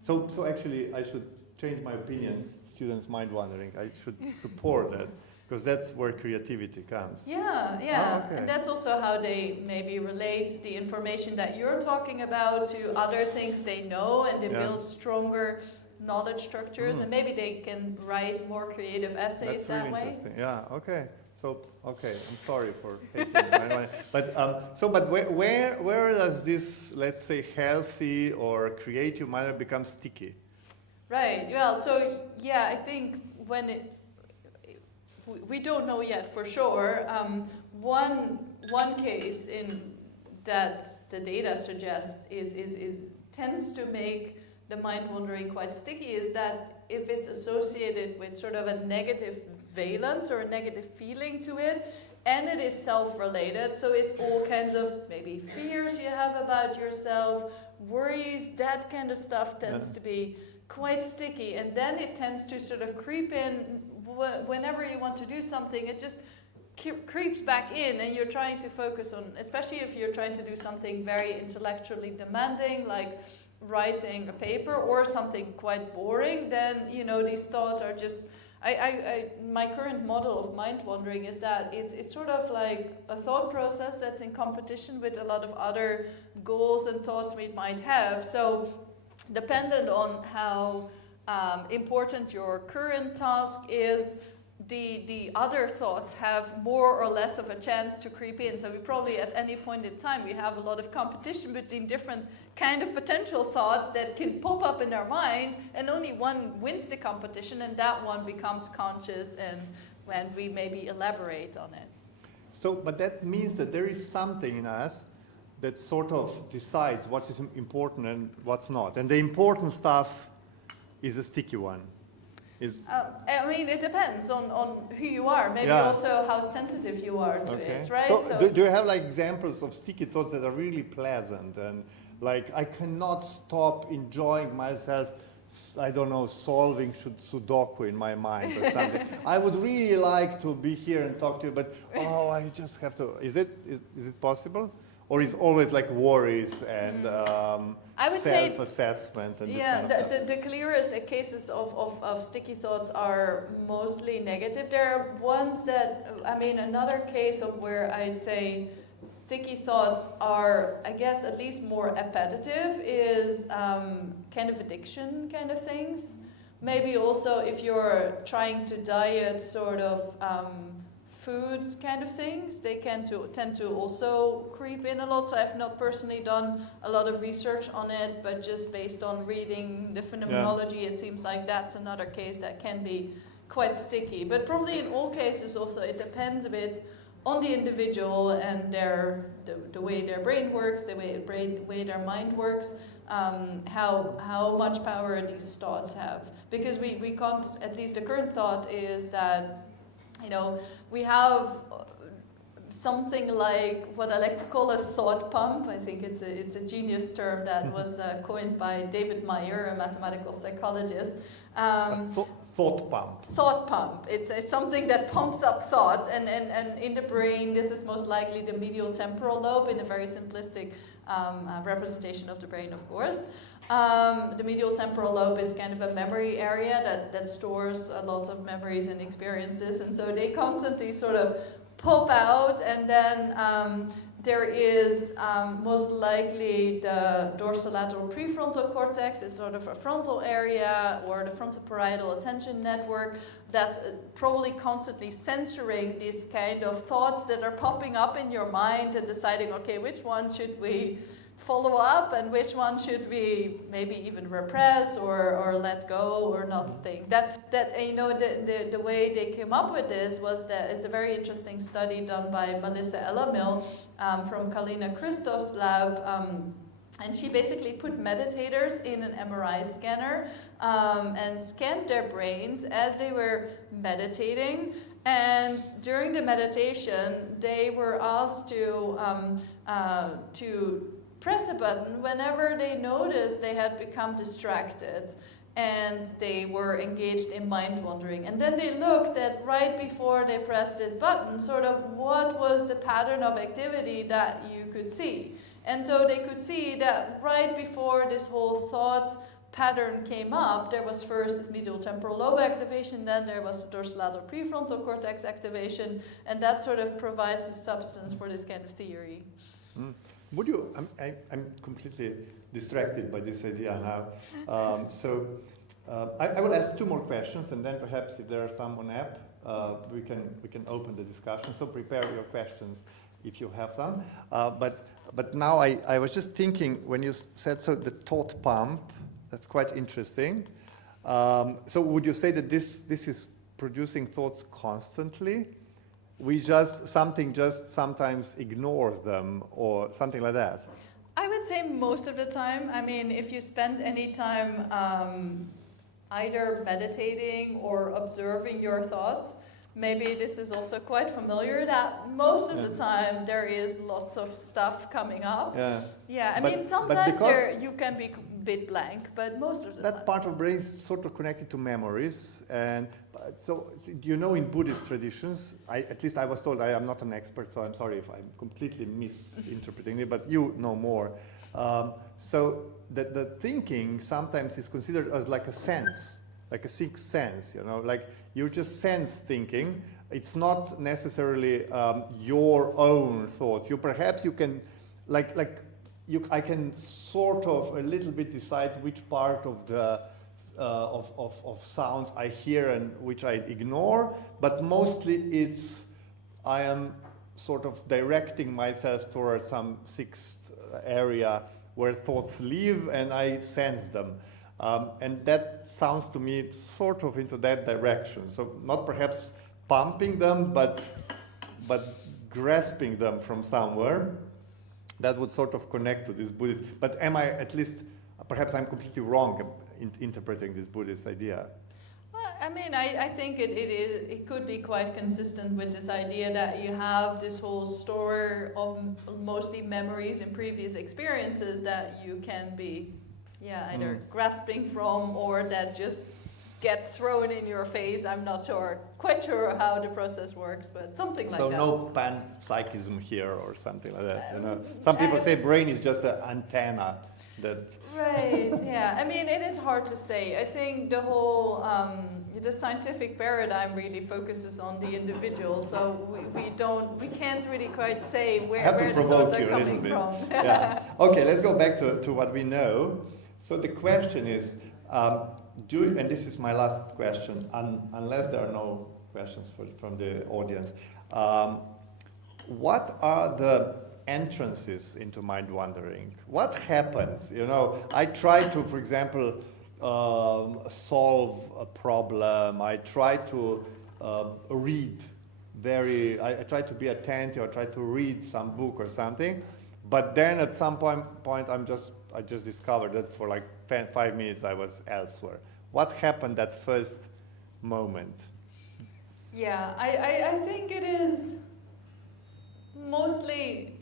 So actually I should change my opinion, students mind wandering. I should support that. Because that's where creativity comes. Yeah. Oh, okay. And that's also how they maybe relate the information that you're talking about to other things they know, and they build stronger knowledge structures, and maybe they can write more creative essays that way. That's really interesting. Yeah, okay. So, I'm sorry for hating my but where does this, let's say, healthy or creative mind become sticky? Right, well, so I think we don't know yet for sure. One case in that the data suggests tends to make the mind wandering quite sticky is that if it's associated with sort of a negative valence or a negative feeling to it, and it is self-related, so it's all kinds of maybe fears you have about yourself, worries, that kind of stuff tends to be quite sticky, and then it tends to sort of creep in whenever you want to do something. It just creeps back in, and you're trying to focus on, especially if you're trying to do something very intellectually demanding, like writing a paper, or something quite boring, then these thoughts are just... my current model of mind wandering is that it's sort of like a thought process that's in competition with a lot of other goals and thoughts we might have. So dependent on how important your current task is, the other thoughts have more or less of a chance to creep in. So we probably at any point in time we have a lot of competition between different kind of potential thoughts that can pop up in our mind, and only one wins the competition, and that one becomes conscious, and when we maybe elaborate on it. So, but that means that there is something in us that sort of decides what is important and what's not. And the important stuff is the sticky one. I mean, it depends on who you are. Maybe also how sensitive you are to it, right? So do you have like examples of sticky thoughts that are really pleasant and like I cannot stop enjoying myself, I don't know, solving Sudoku in my mind or something. I would really like to be here and talk to you, but I just have to. Is it possible? Or is always like worries and self-assessment and this kind of stuff? The clearest cases of sticky thoughts are mostly negative. There are ones that, I mean, another case of where I'd say sticky thoughts are, I guess, at least more appetitive is kind of addiction kind of things. Maybe also if you're trying to diet sort of food kind of things, they tend to also creep in a lot. So I've not personally done a lot of research on it, but just based on reading the phenomenology, it seems like that's another case that can be quite sticky. But probably in all cases also it depends a bit on the individual and the way their brain works, the way their mind works, how much power these thoughts have. Because we can't, at least the current thought is that, you know, we have something like what I like to call a thought pump. I think it's a genius term that was coined by David Meyer, a mathematical psychologist. Thought pump. Thought pump. It's something that pumps up thoughts, and in the brain, this is most likely the medial temporal lobe in a very simplistic representation of the brain, of course. The medial temporal lobe is kind of a memory area that stores a lot of memories and experiences, and so they constantly sort of pop out, and then there is most likely the dorsolateral prefrontal cortex is sort of a frontal area, or the frontoparietal attention network that's probably constantly censoring these kind of thoughts that are popping up in your mind and deciding, okay, which one should we follow up and which one should we maybe even repress or let go or not think. That you know, the way they came up with this was that it's a very interesting study done by Melissa Ellamil from Kalina Christoph's lab, and she basically put meditators in an MRI scanner and scanned their brains as they were meditating. And during the meditation, they were asked to press a button whenever they noticed they had become distracted and they were engaged in mind wandering. And then they looked at, right before they pressed this button, sort of what was the pattern of activity that you could see. And so they could see that right before this whole thought pattern came up, there was first this medial temporal lobe activation, then there was the dorsolateral prefrontal cortex activation, and that sort of provides the substance for this kind of theory. Would you, I'm completely distracted by this idea now. I will ask two more questions, and then perhaps if there are some on app, we can open the discussion. So prepare your questions if you have them. But now I was just thinking, when you said the thought pump, that's quite interesting. So would you say that this is producing thoughts constantly? Something just sometimes ignores them or something like that? I would say most of the time. I mean, if you spend any time either meditating or observing your thoughts, maybe this is also quite familiar, that most of the time there is lots of stuff coming up. Yeah, I mean, sometimes you can be a bit blank, but most of the time. That part of brain is sort of connected to memories, and so you know, in Buddhist traditions, at least I was told, I am not an expert, so I'm sorry if I'm completely misinterpreting it, but you know more. So the thinking sometimes is considered as like a sense, like a sixth sense, you know, like you just sense thinking. It's not necessarily your own thoughts. Perhaps you can, I can sort of a little bit decide which part of the of sounds I hear and which I ignore, but mostly I am sort of directing myself towards some sixth area where thoughts live and I sense them. And that sounds to me sort of into that direction. So not perhaps pumping them, but grasping them from somewhere. That would sort of connect to this Buddhist. But am I, at least, perhaps I'm completely wrong in interpreting this Buddhist idea? Well, I mean, I think it could be quite consistent with this idea that you have this whole store of mostly memories and previous experiences that you can be, either grasping from or that just get thrown in your face. I'm not quite sure how the process works, but something like that. So no panpsychism here or something like that, you know. Some people say brain is just an antenna that... Right, yeah. I mean, it is hard to say. I think the whole, the scientific paradigm really focuses on the individual, so we can't really quite say where the thoughts are coming from. Yeah. Okay, let's go back to what we know. So the question is, and this is my last question, unless there are no questions from the audience, what are the entrances into mind wandering? What happens? You know, I try to, for example, solve a problem. I try to read I try to be attentive. I try to read some book or something, but then at some point I just discovered that for like 5 minutes I was elsewhere. What happened that first moment? Yeah, I think it is mostly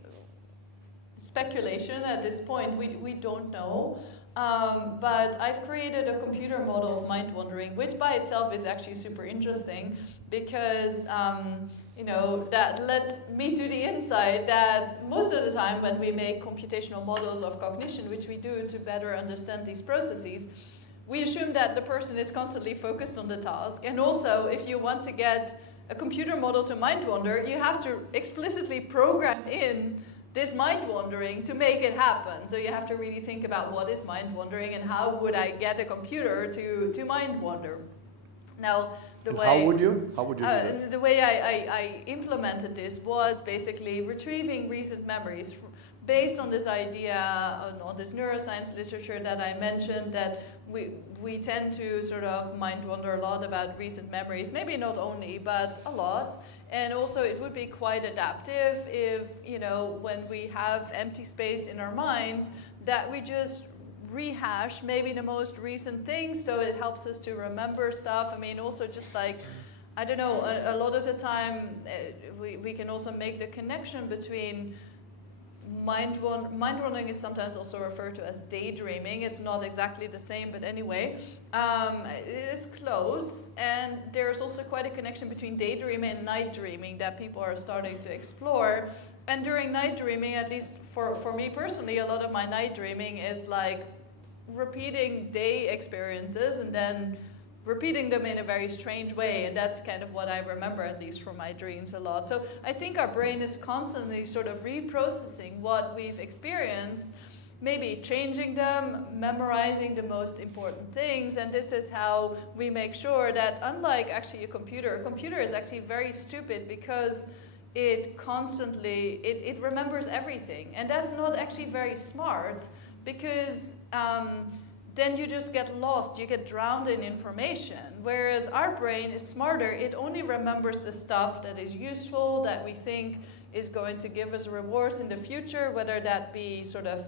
speculation at this point. We don't know. But I've created a computer model of mind wandering, which by itself is actually super interesting because that led me to the insight that most of the time when we make computational models of cognition, which we do to better understand these processes, we assume that the person is constantly focused on the task. And also, if you want to get a computer model to mind wander, you have to explicitly program in this mind wandering to make it happen. So you have to really think about what is mind wandering and how would I get a computer to mind wander. Now, how would you do that? The way I implemented this was basically retrieving recent memories based on this idea, on this neuroscience literature that I mentioned, that we tend to sort of mind wander a lot about recent memories, maybe not only, but a lot. And also it would be quite adaptive if, when we have empty space in our mind, that we just rehash maybe the most recent things, so it helps us to remember stuff. I mean, also just like, I don't know, a lot of the time we can also make the connection between mind wandering is sometimes also referred to as daydreaming. It's not exactly the same, but anyway, it is close. And there's also quite a connection between daydreaming and night dreaming that people are starting to explore. And during night dreaming, at least for me personally, a lot of my night dreaming is like repeating day experiences and then repeating them in a very strange way, and that's kind of what I remember, at least from my dreams, a lot. So I think our brain is constantly sort of reprocessing what we've experienced, maybe changing them, memorizing the most important things, and this is how we make sure that, unlike actually a computer is actually very stupid because it constantly, it remembers everything, and that's not actually very smart because then you just get lost, you get drowned in information. Whereas our brain is smarter, it only remembers the stuff that is useful, that we think is going to give us rewards in the future, whether that be sort of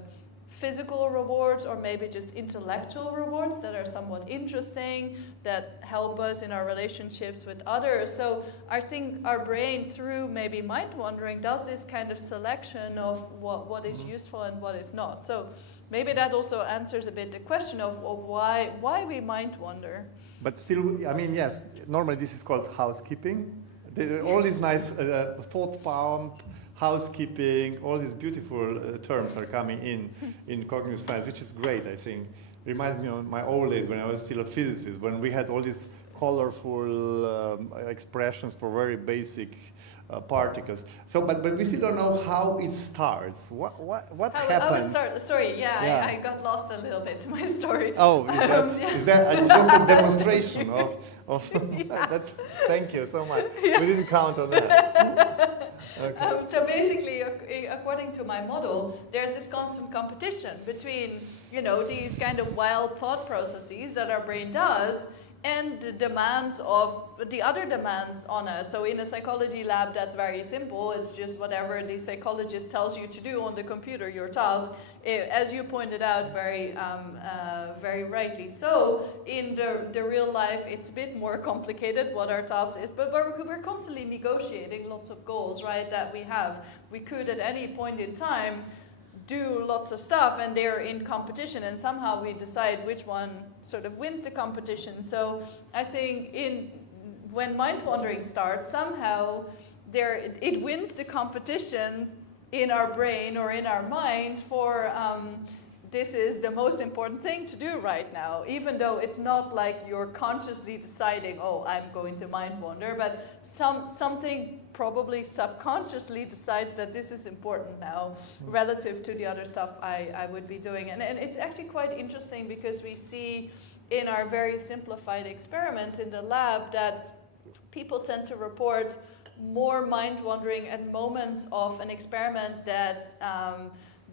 physical rewards or maybe just intellectual rewards that are somewhat interesting, that help us in our relationships with others. So I think our brain, through maybe mind wandering, does this kind of selection of what is useful and what is not. So maybe that also answers a bit the question of why we mind wander. But still, I mean, yes, normally this is called housekeeping. All these nice thought pump, housekeeping, all these beautiful terms are coming in cognitive science, which is great, I think. Reminds me of my old days when I was still a physicist, when we had all these colorful expressions for very basic particles. So, but we still don't know how it starts. What happens? Sorry, I got lost a little bit to my story. Oh, is that just a demonstration of that's, thank you so much. Yeah. We didn't count on that. Okay. So basically, according to my model, there's this constant competition between, these kind of wild thought processes that our brain does and the other demands on us. So in a psychology lab, that's very simple. It's just whatever the psychologist tells you to do on the computer, your task. As you pointed out very rightly. So in the real life, it's a bit more complicated what our task is, but we're constantly negotiating lots of goals, right, that we have. We could at any point in time do lots of stuff, and they're in competition, and somehow we decide which one sort of wins the competition. So I think when mind wandering starts, somehow it wins the competition in our brain or in our mind for this is the most important thing to do right now, even though it's not like you're consciously deciding, oh, I'm going to mind wander, but something probably subconsciously decides that this is important now relative to the other stuff I would be doing. And it's actually quite interesting because we see in our very simplified experiments in the lab that people tend to report more mind wandering at moments of an experiment that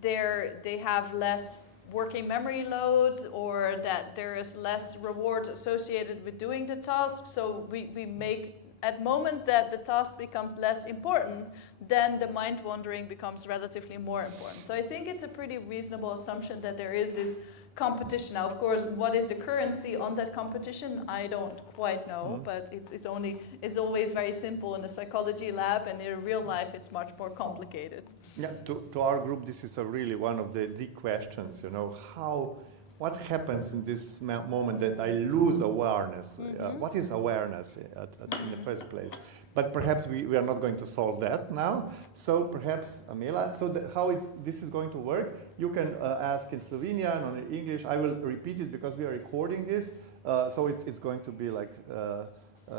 they have less working memory loads, or that there is less reward associated with doing the task. So we make, at moments that the task becomes less important, then the mind wandering becomes relatively more important. So I think it's a pretty reasonable assumption that there is this competition. Now, of course, what is the currency on that competition? I don't quite know, but it's always very simple in a psychology lab, and in real life it's much more complicated. Yeah, to our group, this is really one of the questions, you know, what happens in this moment that I lose awareness? What is awareness in the first place? But perhaps we are not going to solve that now. So perhaps, Amela, so how this is going to work, you can ask in Slovenian or in English. I will repeat it because we are recording this. So it's going to be like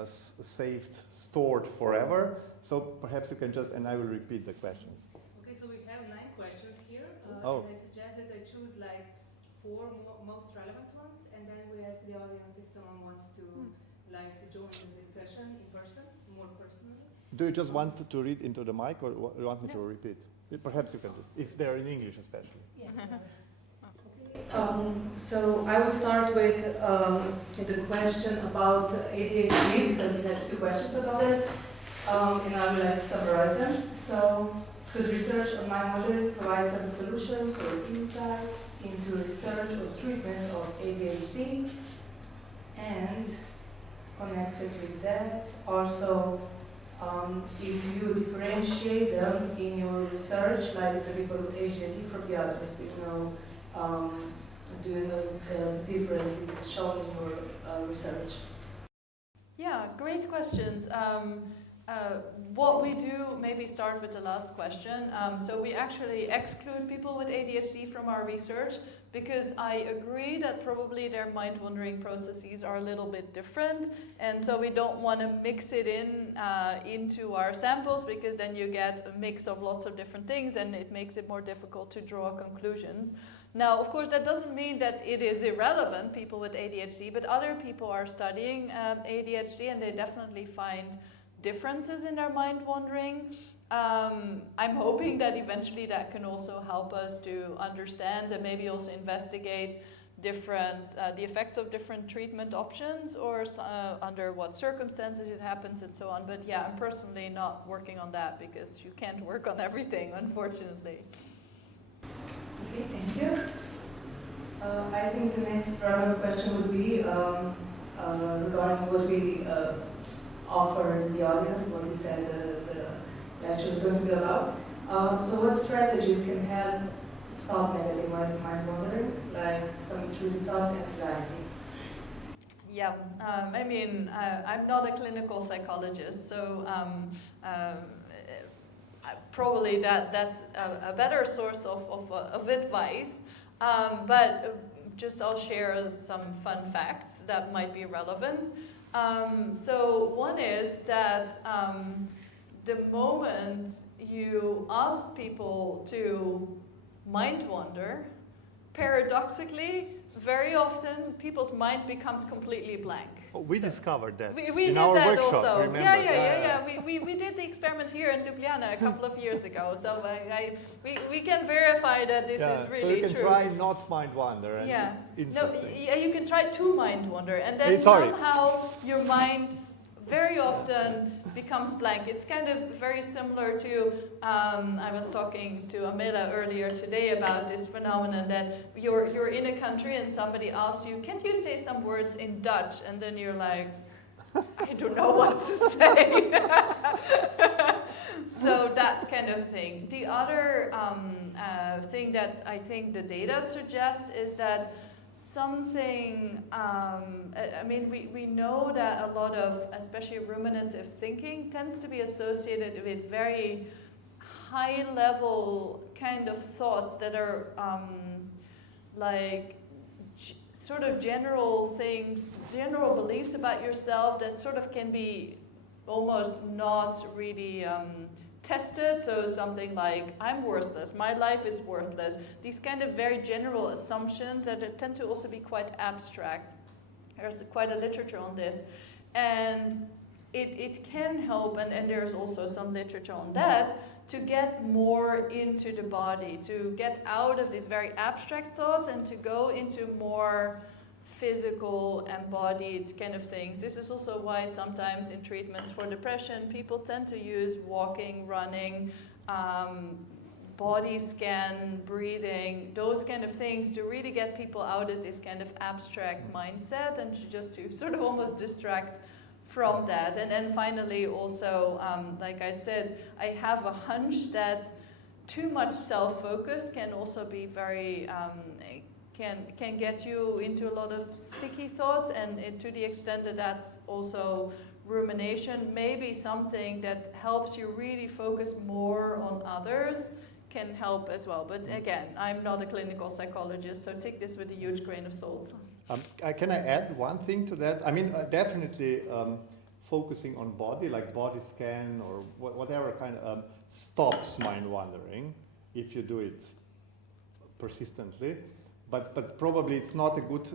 saved, stored forever. So perhaps you can and I will repeat the questions. Okay, so we have 9 questions here. And I suggest that I choose like 4 most relevant ones, and then we ask the audience if someone wants to like join the discussion in person, more personally. Do you just want to read into the mic, or you want me to repeat? Perhaps you can just, if they're in English especially. Yes. So I will start with the question about ADHD, because we had 2 questions about it, and I will summarize them. So, could research on mind wandering provide some solutions or insights into research or treatment of ADHD? And connected with that, also, if you differentiate them in your research, like the people with ADHD from the others, do you know the differences shown in your research? Yeah, great questions. What we do, maybe start with the last question. So we actually exclude people with ADHD from our research because I agree that probably their mind-wandering processes are a little bit different, and so we don't want to mix it into our samples, because then you get a mix of lots of different things and it makes it more difficult to draw conclusions. Now, of course, that doesn't mean that it is irrelevant, people with ADHD, but other people are studying ADHD and they definitely find differences in their mind wandering. I'm hoping that eventually that can also help us to understand and maybe also investigate different the effects of different treatment options, or under what circumstances it happens and so on. But yeah, I'm personally not working on that because you can't work on everything, unfortunately. Okay, thank you. I think the next relevant question would be regarding what we offered the audience, what we said the lecture is going to be about. So what strategies can help stop negative mind wandering, like some intrusive thoughts and anxiety? Yeah, I mean, I'm not a clinical psychologist, so probably that's a better source of advice. But just I'll share some fun facts that might be relevant. So one is that the moment you ask people to mind wander, paradoxically, very often people's mind becomes completely blank. Oh, we discovered that we in did our that workshop, also. remember? Yeah. We did the experiment here in Ljubljana a couple of years ago, so we can verify that this is really true. So you can try not mind wander, and it's interesting. No, you can try to mind wander, and then somehow your mind very often becomes blank. It's kind of very similar to, I was talking to Amela earlier today about this phenomenon that you're in a country and somebody asks you, can you say some words in Dutch? And then you're like, I don't know what to say. So that kind of thing. The other thing that I think the data suggests is that something, we know that a lot of, especially ruminative thinking, tends to be associated with very high level kind of thoughts that are sort of general things, general beliefs about yourself that sort of can be almost not really tested. So something like, I'm worthless, my life is worthless. These kind of very general assumptions that tend to also be quite abstract. There's quite a literature on this. And it can help, and there's also some literature on that, to get more into the body, to get out of these very abstract thoughts and to go into more physical, embodied kind of things. This is also why sometimes in treatments for depression, people tend to use walking, running, body scan, breathing, those kind of things to really get people out of this kind of abstract mindset and to sort of almost distract from that. And then finally also, like I said, I have a hunch that too much self-focused can also be very can get you into a lot of sticky thoughts, and to the extent that that's also rumination, maybe something that helps you really focus more on others can help as well. But again, I'm not a clinical psychologist, so take this with a huge grain of salt. Can I add one thing to that? I mean, definitely focusing on body, like body scan or whatever kind of stops mind wandering if you do it persistently. But probably it's not a good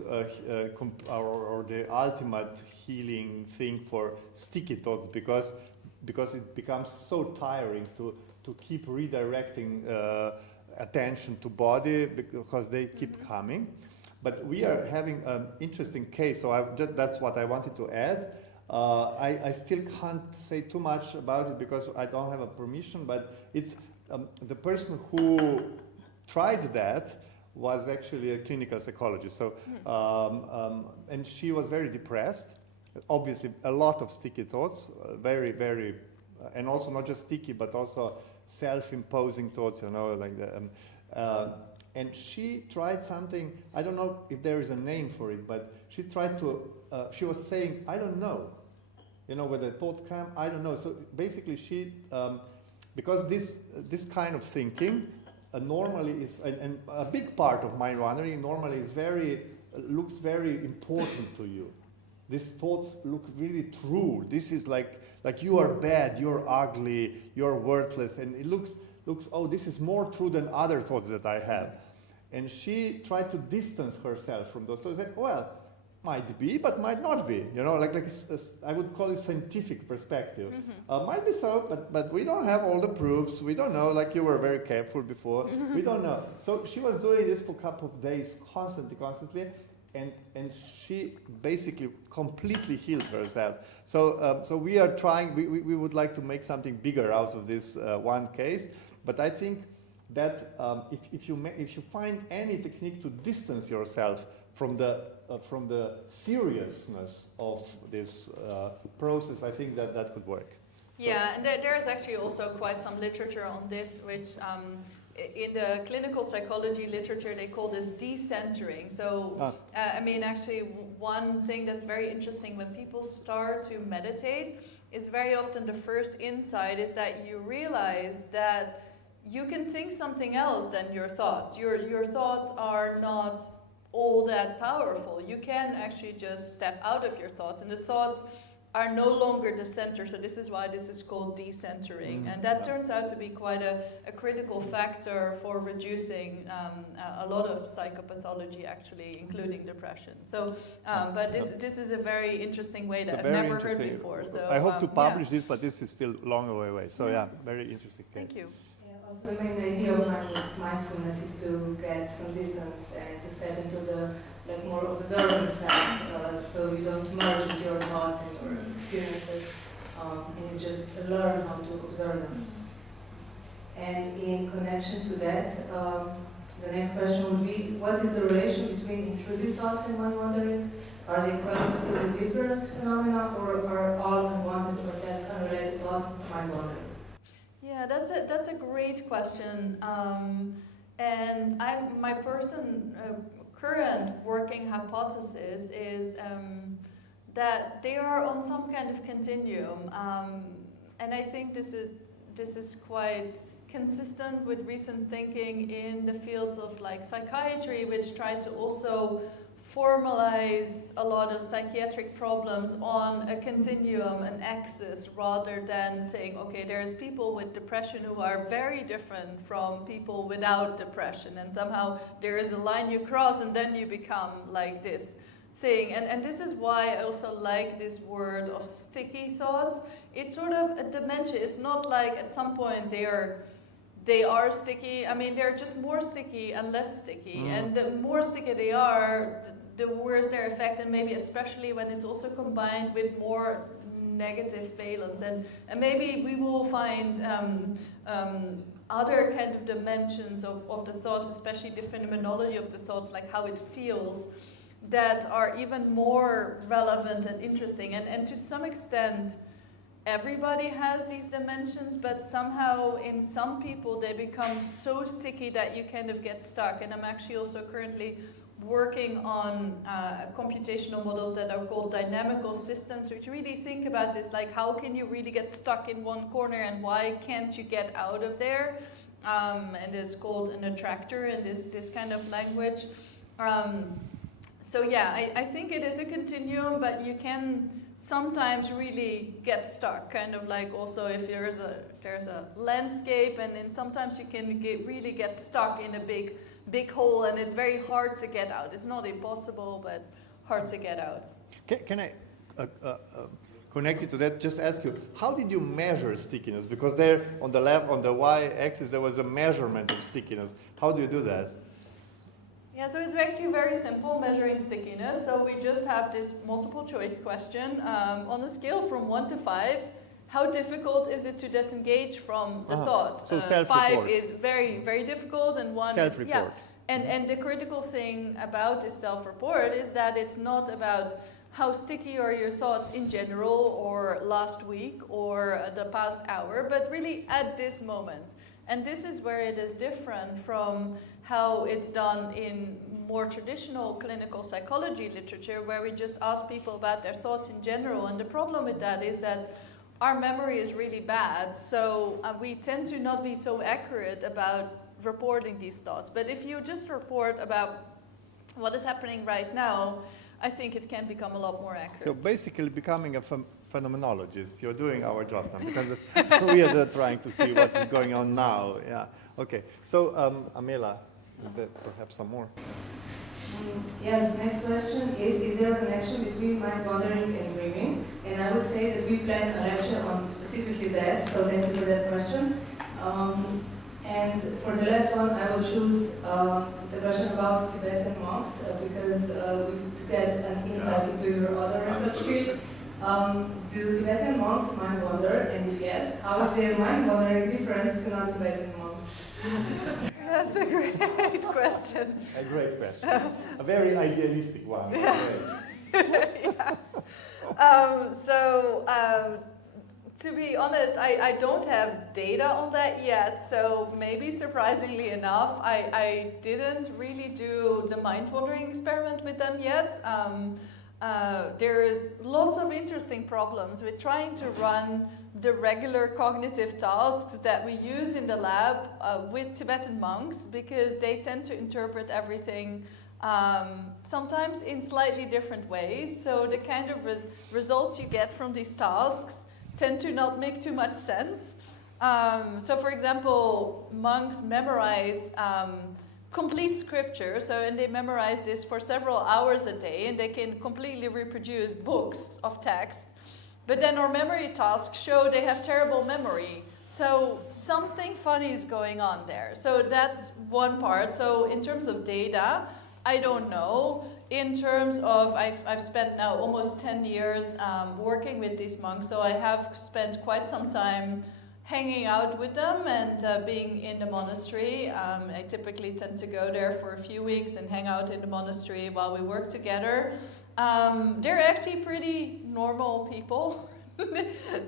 or the ultimate healing thing for sticky thoughts because it becomes so tiring to keep redirecting attention to body because they keep coming. But we are having an interesting case, so that's what I wanted to add. I still can't say too much about it because I don't have a permission, but it's the person who tried that was actually a clinical psychologist. So, and she was very depressed. Obviously, a lot of sticky thoughts, very, very, and also not just sticky, but also self-imposing thoughts, like the. And she tried something. I don't know if there is a name for it, but she tried to. She was saying, "I don't know," where the thought came. I don't know. So basically, she, because this kind of thinking. Normally is, and a big part of mind wandering normally is looks very important to you. These thoughts look really true. This is like you are bad, you're ugly, you're worthless, and it looks, oh, this is more true than other thoughts that I have. And she tried to distance herself from those. So I said, well, might be, but might not be. I would call it scientific perspective. Mm-hmm. Might be so, but we don't have all the proofs. We don't know. Like you were very careful before. Mm-hmm. We don't know. So she was doing this for a couple of days, constantly, and she basically completely healed herself. So we are trying. We would like to make something bigger out of this one case. But I think that if you find any technique to distance yourself from the seriousness of this process, I think that could work. Yeah, and there is actually also quite some literature on this, which in the clinical psychology literature they call this decentering. So, actually one thing that's very interesting when people start to meditate is very often the first insight is that you realize that you can think something else than your thoughts. Your thoughts are not all that powerful. You can actually just step out of your thoughts, and the thoughts are no longer the center. So this is why this is called decentering. And that turns out to be quite a critical factor for reducing a lot of psychopathology, actually, including depression. So, but this is a very interesting way that I've never heard before. So I hope to publish this, but this is still long away. So yeah, very interesting case. Thank you. Also, the main idea of mindfulness is to get some distance and to step into the more observant self, so you don't merge with your thoughts and your experiences, and you just learn how to observe them. And in connection to that, the next question would be, what is the relation between intrusive thoughts and mind wandering? Are they qualitatively different phenomena, or are all unwanted or task unrelated thoughts mind wandering? Yeah, that's a great question. And my current working hypothesis is that they are on some kind of continuum, and I think this is quite consistent with recent thinking in the fields of like psychiatry, which try to also formalize a lot of psychiatric problems on a continuum, an axis, rather than saying, okay, there's people with depression who are very different from people without depression, and somehow there is a line you cross and then you become like this thing. And this is why I also like this word of sticky thoughts. It's sort of a dimension. It's not like at some point they are sticky. I mean, they're just more sticky and less sticky. And the more sticky they are, the worse their effect, and maybe especially when it's also combined with more negative valence. And maybe we will find other kind of dimensions of the thoughts, especially the phenomenology of the thoughts, like how it feels, that are even more relevant and interesting. And to some extent, everybody has these dimensions, but somehow in some people they become so sticky that you kind of get stuck. And I'm actually also currently working on computational models that are called dynamical systems, which really think about this, like how can you really get stuck in one corner and why can't you get out of there? And it's called an attractor in this kind of language. So yeah, I think it is a continuum, but you can sometimes really get stuck, kind of like also if there's a landscape, and then sometimes you can really get stuck in a big hole, and it's very hard to get out. It's not impossible, but hard to get out. Can I connected to that, just ask you, how did you measure stickiness? Because there on the left, on the y-axis, there was a measurement of stickiness. How do you do that? Yeah, so it's actually very simple, measuring stickiness. So we just have this multiple choice question. On a scale from 1 to 5, how difficult is it to disengage from the thoughts? So 5 is very, very difficult, and 1 is, yeah. Self-report. And the critical thing about this self-report is that it's not about how sticky are your thoughts in general, or last week, or the past hour, but really at this moment. And this is where it is different from how it's done in more traditional clinical psychology literature, where we just ask people about their thoughts in general. And the problem with that is that our memory is really bad, so we tend to not be so accurate about reporting these thoughts. But if you just report about what is happening right now, I think it can become a lot more accurate. So basically becoming a phenomenologist, you're doing our job now, because we are trying to see what's going on now. Yeah. Okay. So Amela, is there perhaps some more? Yes, next question is there a connection between mind wandering and dreaming? And I would say that we plan a lecture on specifically that, so thank you for that question. And for the last one, I will choose the question about Tibetan monks, because to get an insight into your other research field. Do Tibetan monks mind wander? And if yes, how is their mind wandering different to non-Tibetan monks? That's a great question. A great question. A very idealistic one. Yeah. To be honest, I don't have data on that yet, so maybe surprisingly enough, I didn't really do the mind-wandering experiment with them yet. There is lots of interesting problems with trying to run the regular cognitive tasks that we use in the lab with Tibetan monks, because they tend to interpret everything sometimes in slightly different ways. So the kind of results you get from these tasks tend to not make too much sense. So for example, monks memorize complete scripture, and they memorize this for several hours a day, and they can completely reproduce books of text. But then our memory tasks show they have terrible memory. So something funny is going on there. So that's one part. So in terms of data, I don't know. In terms of, I've spent now almost 10 years working with these monks, so I have spent quite some time hanging out with them and being in the monastery. I typically tend to go there for a few weeks and hang out in the monastery while we work together. They're actually pretty normal people.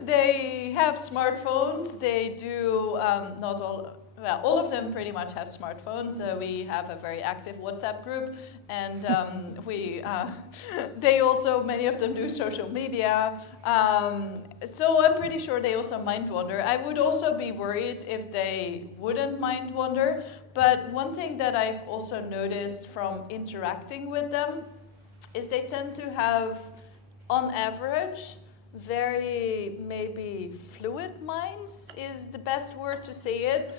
They have smartphones. They do, not all, well, all of them pretty much have smartphones. We have a very active WhatsApp group, and they also, many of them do social media. So I'm pretty sure they also mind wander. I would also be worried if they wouldn't mind wander. But one thing that I've also noticed from interacting with them is they tend to have, on average, very maybe fluid minds is the best word to say it.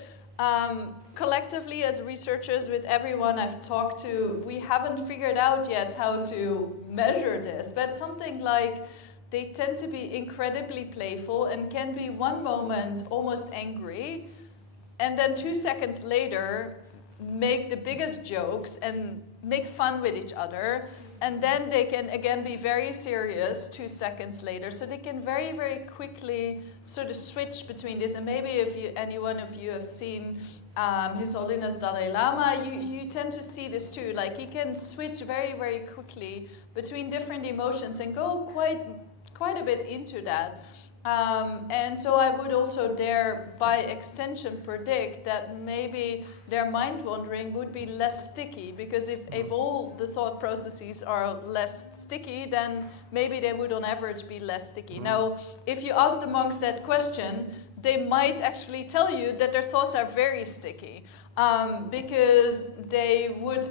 Collectively, as researchers, with everyone I've talked to, we haven't figured out yet how to measure this, but something like they tend to be incredibly playful and can be one moment almost angry, and then 2 seconds later make the biggest jokes and make fun with each other. And then they can again be very serious 2 seconds later. So they can very, very quickly sort of switch between this. And maybe if any one of you have seen His Holiness Dalai Lama, you tend to see this too. Like he can switch very, very quickly between different emotions and go quite a bit into that. And so I would also dare, by extension, predict that maybe their mind wandering would be less sticky, because if all the thought processes are less sticky, then maybe they would on average be less sticky. Now, if you ask the monks that question, they might actually tell you that their thoughts are very sticky, because they would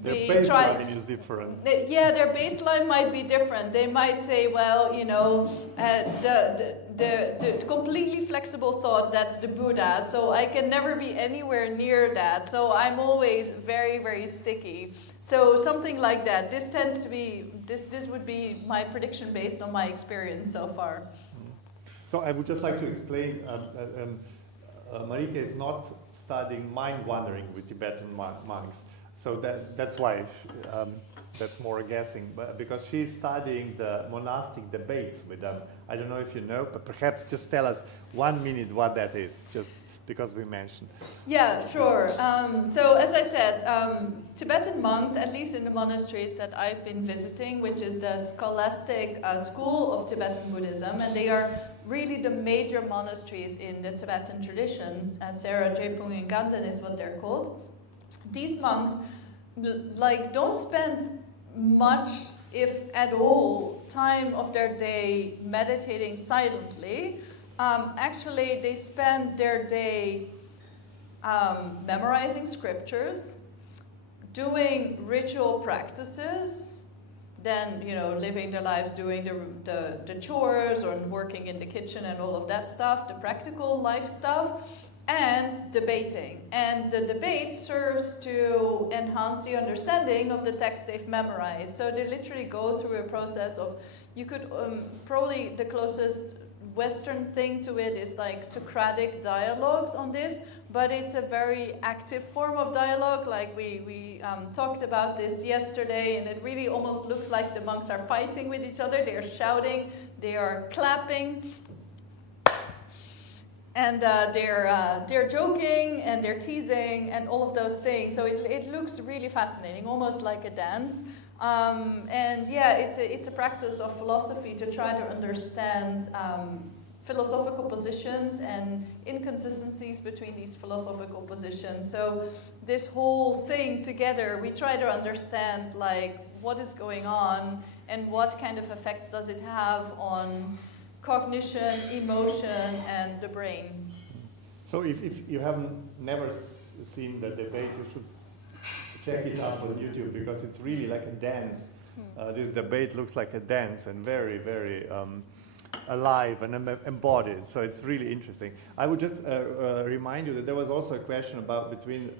their baseline is different. Their baseline might be different. They might say, well, you know, the completely flexible thought, that's the Buddha, so I can never be anywhere near that. So I'm always very, very sticky. So something like that. This tends to be, this would be my prediction based on my experience so far. So I would just like to explain, Marieke is not studying mind wandering with Tibetan monks. So that's why that's more guessing, but because she's studying the monastic debates with them. I don't know if you know, but perhaps just tell us 1 minute what that is, just because we mentioned. Yeah, sure. So as I said, Tibetan monks, at least in the monasteries that I've been visiting, which is the scholastic school of Tibetan Buddhism, and they are really the major monasteries in the Tibetan tradition. Sera, Drepung, and Ganden is what they're called. These monks don't spend much, if at all, time of their day meditating silently. Actually, they spend their day memorizing scriptures, doing ritual practices, then living their lives doing the chores or working in the kitchen and all of that stuff, the practical life stuff, and debating. And the debate serves to enhance the understanding of the text they've memorized. So they literally go through a process of, you could probably the closest Western thing to it is like Socratic dialogues on this, but it's a very active form of dialogue. Like we talked about this yesterday, and it really almost looks like the monks are fighting with each other. They are shouting, they are clapping, and they're joking and they're teasing and all of those things. So it looks really fascinating, almost like a dance. And yeah, it's a practice of philosophy to try to understand philosophical positions and inconsistencies between these philosophical positions. So this whole thing together, we try to understand like what is going on and what kind of effects does it have on cognition, emotion, and the brain. So if you haven't never seen the debate, you should check it out on YouTube because it's really like a dance. This debate looks like a dance and very, very alive and embodied. So it's really interesting. I would just remind you that there was also a question about between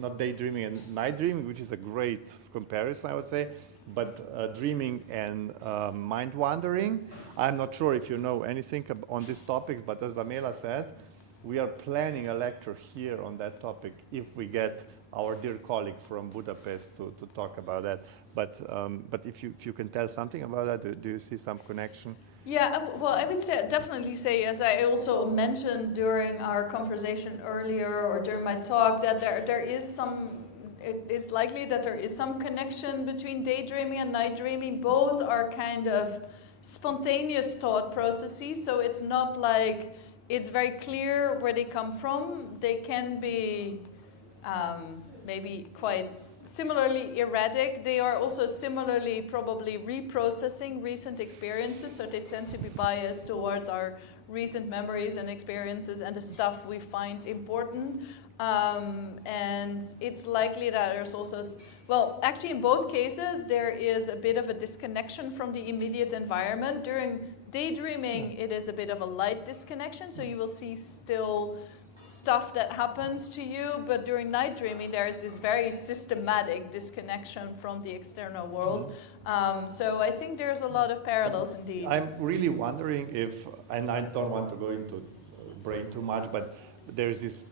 not daydreaming and night dreaming, which is a great comparison, I would say. But dreaming and mind wandering, I'm not sure if you know anything on these topics, but as Daniela said, we are planning a lecture here on that topic if we get our dear colleague from Budapest to talk about that. But if you can tell something about that, do you see some connection? Yeah, well, I would definitely say, as I also mentioned during our conversation earlier or during my talk, that there is some. It's likely that there is some connection between daydreaming and night dreaming. Both are kind of spontaneous thought processes, so it's not like it's very clear where they come from. They can be maybe quite similarly erratic. They are also similarly probably reprocessing recent experiences, so they tend to be biased towards our recent memories and experiences and the stuff we find important. And it's likely that there's also, well, actually in both cases, there is a bit of a disconnection from the immediate environment. During daydreaming, it is a bit of a light disconnection, so you will see still stuff that happens to you, but during night dreaming, there is this very systematic disconnection from the external world. So I think there's a lot of parallels indeed. I'm really wondering if, and I don't want to go into brain too much, but there's this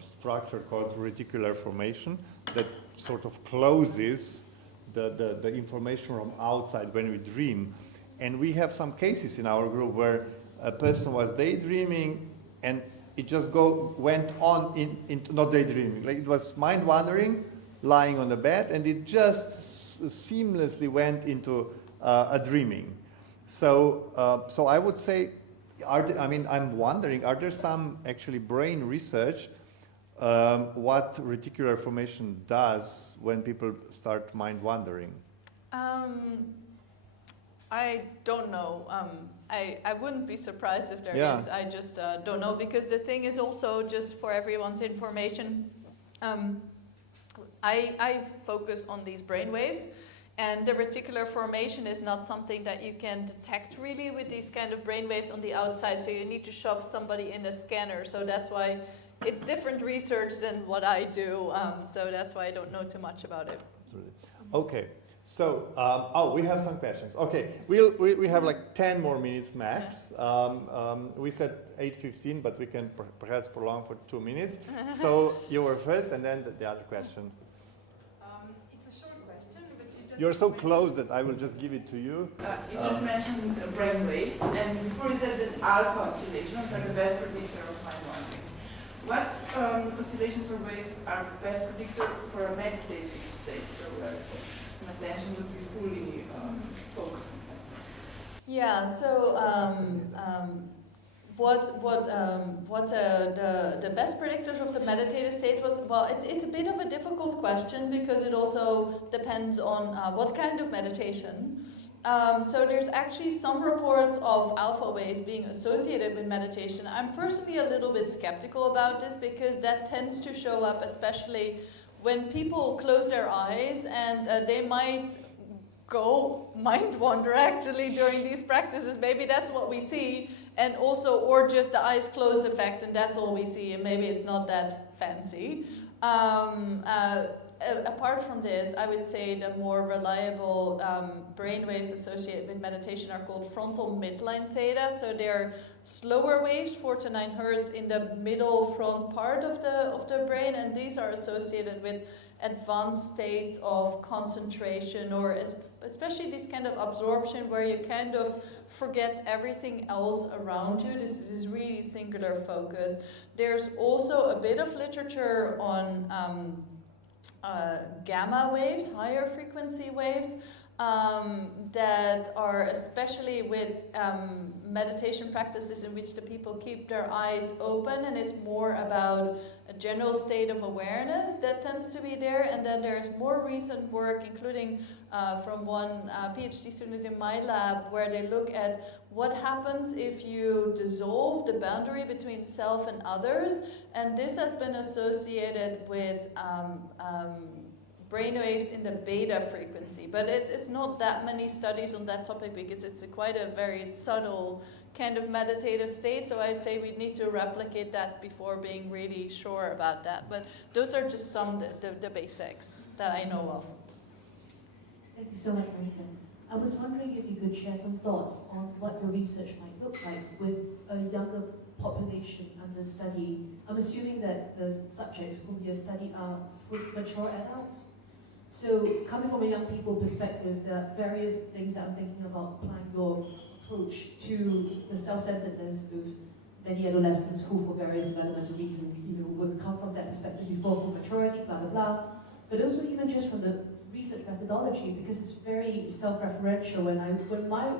structure called reticular formation that sort of closes the information from outside when we dream. And we have some cases in our group where a person was daydreaming and it just went on into not daydreaming. Like it was mind wandering, lying on the bed, and it just seamlessly went into a dreaming. So I would say, I'm wondering, are there some actually brain research what reticular formation does when people start mind wandering? I don't know. I wouldn't be surprised if there is. I just don't know, because the thing is also, just for everyone's information, I focus on these brain waves, and the reticular formation is not something that you can detect really with these kind of brain waves on the outside, so you need to shove somebody in a scanner. So that's why it's different research than what I do. So that's why I don't know too much about it. Okay. So, we have some questions. Okay, we have like 10 more minutes max. We said 8:15, but we can perhaps prolong for 2 minutes. So you were first, and then the other question. It's a short question, but you're so close that I will just give it to you. You just mentioned brain waves, and before you said that alpha oscillations are the best predictor of mind wandering. What oscillations or waves are best predictor for a meditative state? So attention would be fully focused on something. Yeah. So what the best predictors of the meditative state was? Well, it's a bit of a difficult question because it also depends on what kind of meditation. So there's actually some reports of alpha waves being associated with meditation. I'm personally a little bit skeptical about this because that tends to show up especially when people close their eyes, and they might go mind wander actually during these practices. Maybe that's what we see, and also, or just the eyes closed effect, and that's all we see, and maybe it's not that fancy. Apart from this, I would say the more reliable brainwaves associated with meditation are called frontal midline theta. So they're slower waves, 4 to 9 hertz, in the middle front part of the brain, and these are associated with advanced states of concentration, or especially this kind of absorption where you kind of forget everything else around you. This is really singular focus. There's also a bit of literature on gamma waves, higher frequency waves, that are especially with meditation practices in which the people keep their eyes open, and it's more about a general state of awareness that tends to be there. And then there's more recent work, including from one PhD student in my lab, where they look at what happens if you dissolve the boundary between self and others, and this has been associated with brainwaves in the beta frequency, but it's not that many studies on that topic because it's quite a very subtle kind of meditative state, so I'd say we'd need to replicate that before being really sure about that. But those are just some the basics that I know of. Thank you so much, Marieke. I was wondering if you could share some thoughts on what your research might look like with a younger population under study. I'm assuming that the subjects whom you study are mature adults. So coming from a young people perspective, there are various things that I'm thinking about applying your approach to the self-centeredness of many adolescents who, for various developmental reasons, would come from that perspective before full maturity, blah, blah, blah. But also even just from the research methodology, because it's very self-referential. When my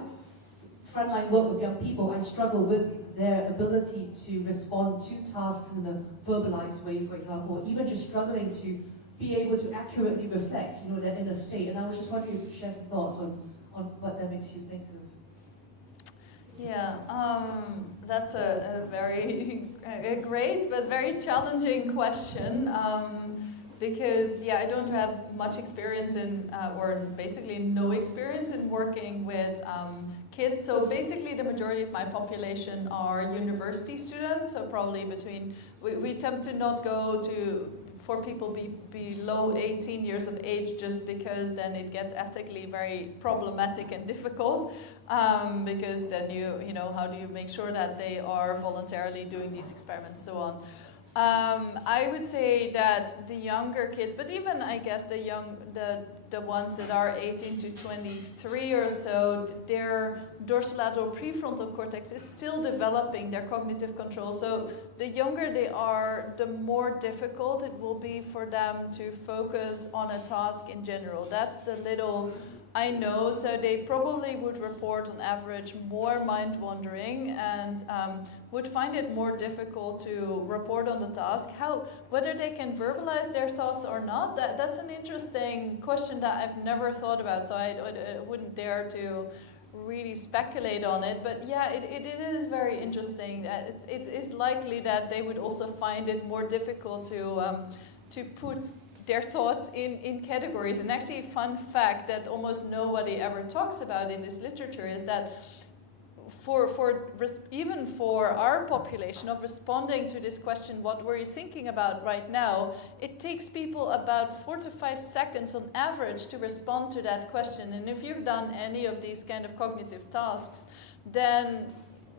frontline work with young people, I struggle with their ability to respond to tasks in a verbalized way, for example, or even just struggling to be able to accurately reflect, their inner state. And I was just wondering if you could share some thoughts on what that makes you think of. Yeah, that's a very great but very challenging question. Because I don't have much experience in, or basically no experience in working with kids. So basically the majority of my population are university students, so probably we attempt to not go for people below 18 years of age, just because then it gets ethically very problematic and difficult, because then how do you make sure that they are voluntarily doing these experiments, so on. I would say that the younger kids, but even I guess the ones that are 18 to 23 or so, their dorsolateral prefrontal cortex is still developing their cognitive control. So the younger they are, the more difficult it will be for them to focus on a task in general. That's the little I know. So they probably would report on average more mind wandering and would find it more difficult to report on the task. Whether they can verbalize their thoughts or not, that's an interesting question that I've never thought about, so I wouldn't dare to really speculate on it. But yeah, it is very interesting. It is likely that they would also find it more difficult to put their thoughts in categories. And actually, a fun fact that almost nobody ever talks about in this literature is that even for our population of responding to this question, what were you thinking about right now, it takes people about 4 to 5 seconds on average to respond to that question. And if you've done any of these kind of cognitive tasks, then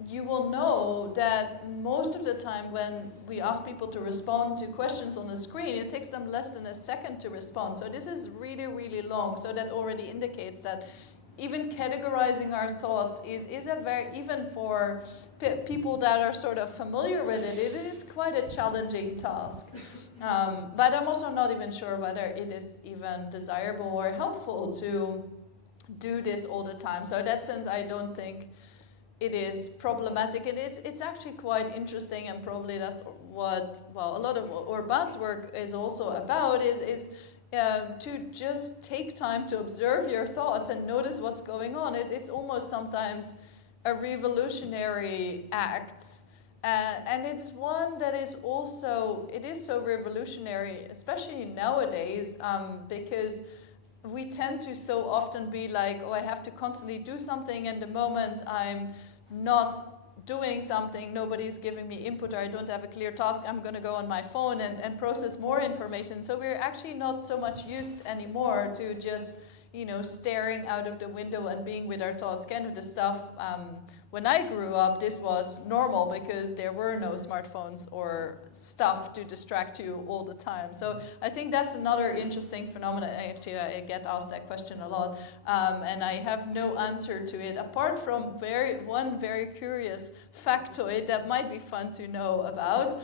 you will know that most of the time when we ask people to respond to questions on the screen, it takes them less than a second to respond. So this is really, really long. So that already indicates that even categorizing our thoughts is a very, even for people that are sort of familiar with it, it is quite a challenging task. But I'm also not even sure whether it is even desirable or helpful to do this all the time. So in that sense, I don't think it is problematic. It's actually quite interesting, and probably that's what, a lot of what Urban's work is also about, is to just take time to observe your thoughts and notice what's going on. It's almost sometimes a revolutionary act. And it's one that is also, it is so revolutionary, especially nowadays, because we tend to so often be like, oh, I have to constantly do something, and the moment I'm not doing something, nobody's giving me input, or I don't have a clear task, I'm going to go on my phone and process more information. So we're actually not so much used anymore to just, staring out of the window and being with our thoughts. Kind of the stuff, when I grew up, this was normal because there were no smartphones or stuff to distract you all the time. So I think that's another interesting phenomenon. Actually, I get asked that question a lot, and I have no answer to it, apart from one very curious factoid that might be fun to know about,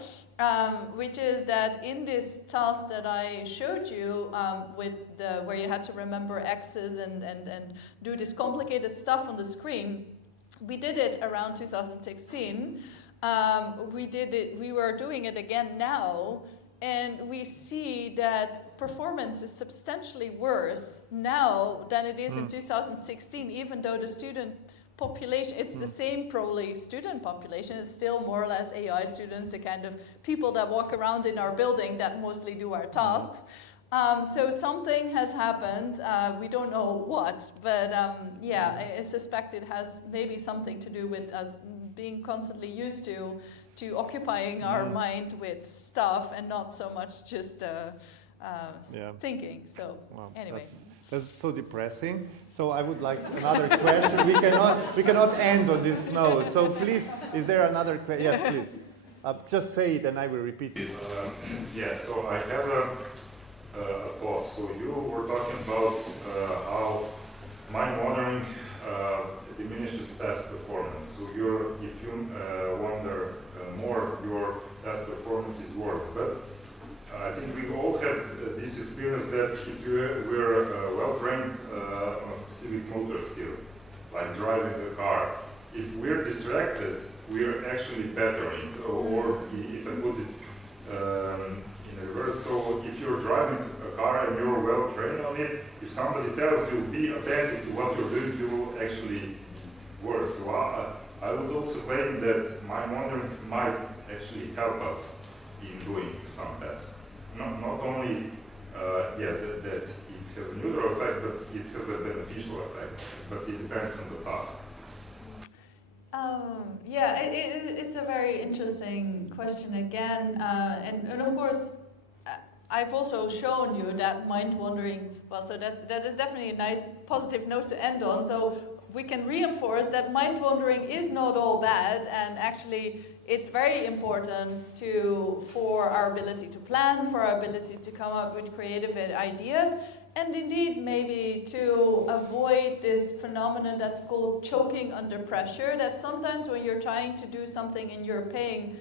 which is that in this task that I showed you, where you had to remember X's and do this complicated stuff on the screen, we did it around 2016. We were doing it again now, and we see that performance is substantially worse now than it is in 2016, even though the student population, it's the same probably student population, it's still more or less AI students, the kind of people that walk around in our building that mostly do our tasks. So something has happened. We don't know what, but yeah, I suspect it has maybe something to do with us being constantly used to occupying our mind with stuff and not so much just thinking. So anyway. That's so depressing. So I would like another question. We cannot end on this note. So please, is there another question? Yes, please. Just say it and I will repeat it. Yes, so I have a thought. So you were talking about how mind wandering diminishes task performance. So if you wonder more, your task performance is worse. But I think we all have this experience that if we're well trained on a specific motor skill, like driving a car, if we're distracted, we're actually better in it. Or if I put it in reverse, so if you're driving a car and you're well trained on it, if somebody tells you be attentive to what you're doing, you will actually worse. So I would also claim that mind wandering might actually help us in doing some tasks. Not only that it has a neutral effect, but it has a beneficial effect. But it depends on the task. Yeah, it's a very interesting question again, and of course, I've also shown you that mind wandering. Well, so that is definitely a nice positive note to end on. So we can reinforce that mind wandering is not all bad, and actually it's very important for our ability to plan, for our ability to come up with creative ideas, and indeed maybe to avoid this phenomenon that's called choking under pressure, that sometimes when you're trying to do something and you're paying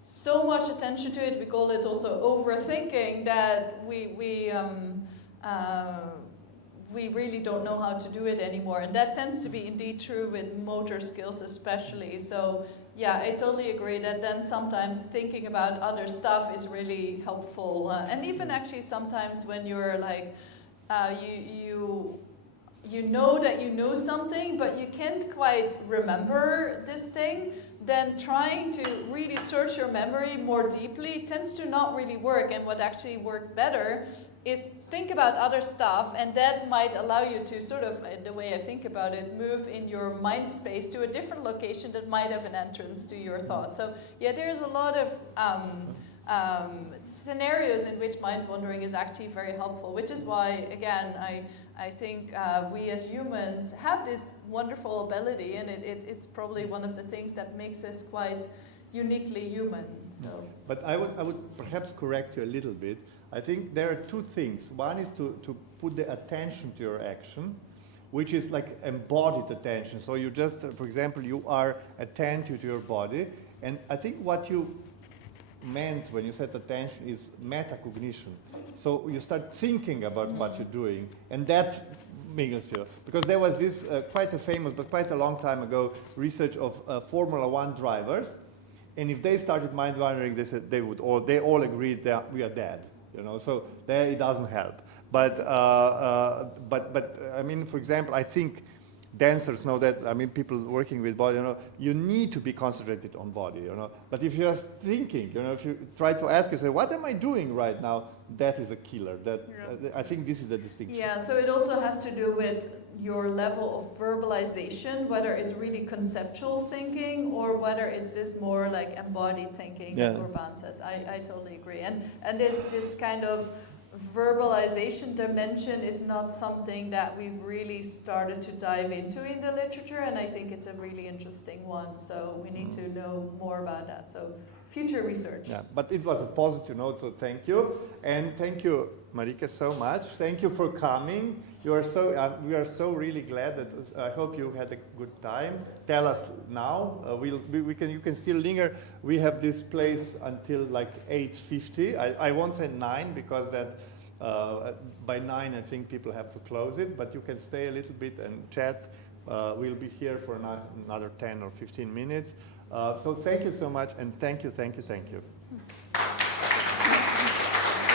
so much attention to it, we call it also overthinking, that we really don't know how to do it anymore. And that tends to be indeed true with motor skills especially. So yeah, I totally agree that then sometimes thinking about other stuff is really helpful. And even actually sometimes when you're like, you know that you know something, but you can't quite remember this thing, then trying to really search your memory more deeply tends to not really work. And what actually works better is think about other stuff, and that might allow you to sort of, the way I think about it, move in your mind space to a different location that might have an entrance to your thoughts. So yeah, there's a lot of scenarios in which mind wandering is actually very helpful, which is why, again, I think we as humans have this wonderful ability, and it's probably one of the things that makes us quite uniquely human. So. But I would perhaps correct you a little bit. I think there are two things. One is to put the attention to your action, which is like embodied attention. So you just, for example, you are attentive to your body. And I think what you meant when you said attention is metacognition. So you start thinking about what you're doing, and that mingles you. Because there was this quite a famous, but quite a long time ago, research of Formula One drivers. And if they started mind wandering, they said they all agreed that we are dead. You know, so there it doesn't help. But I mean, for example, I think dancers know that. I mean, people working with body, you know, you need to be concentrated on body, you know. But if you're just thinking, you know, if you try to ask yourself, what am I doing right now? That is a killer. I think this is the distinction. Yeah. So it also has to do with your level of verbalization, whether it's really conceptual thinking or whether it's this more like embodied thinking, that Urban says. I totally agree. And this kind of verbalization dimension is not something that we've really started to dive into in the literature, and I think it's a really interesting one. So we need to know more about that. So future research. Yeah, but it was a positive note, so thank you. And thank you, Marieke, so much. Thank you for coming. We are so really glad that I hope you had a good time. Tell us now. You can still linger. We have this place until like 8:50. I won't say 9 because that by 9 I think people have to close it. But you can stay a little bit and chat. We'll be here for another 10 or 15 minutes. So thank you so much, and thank you.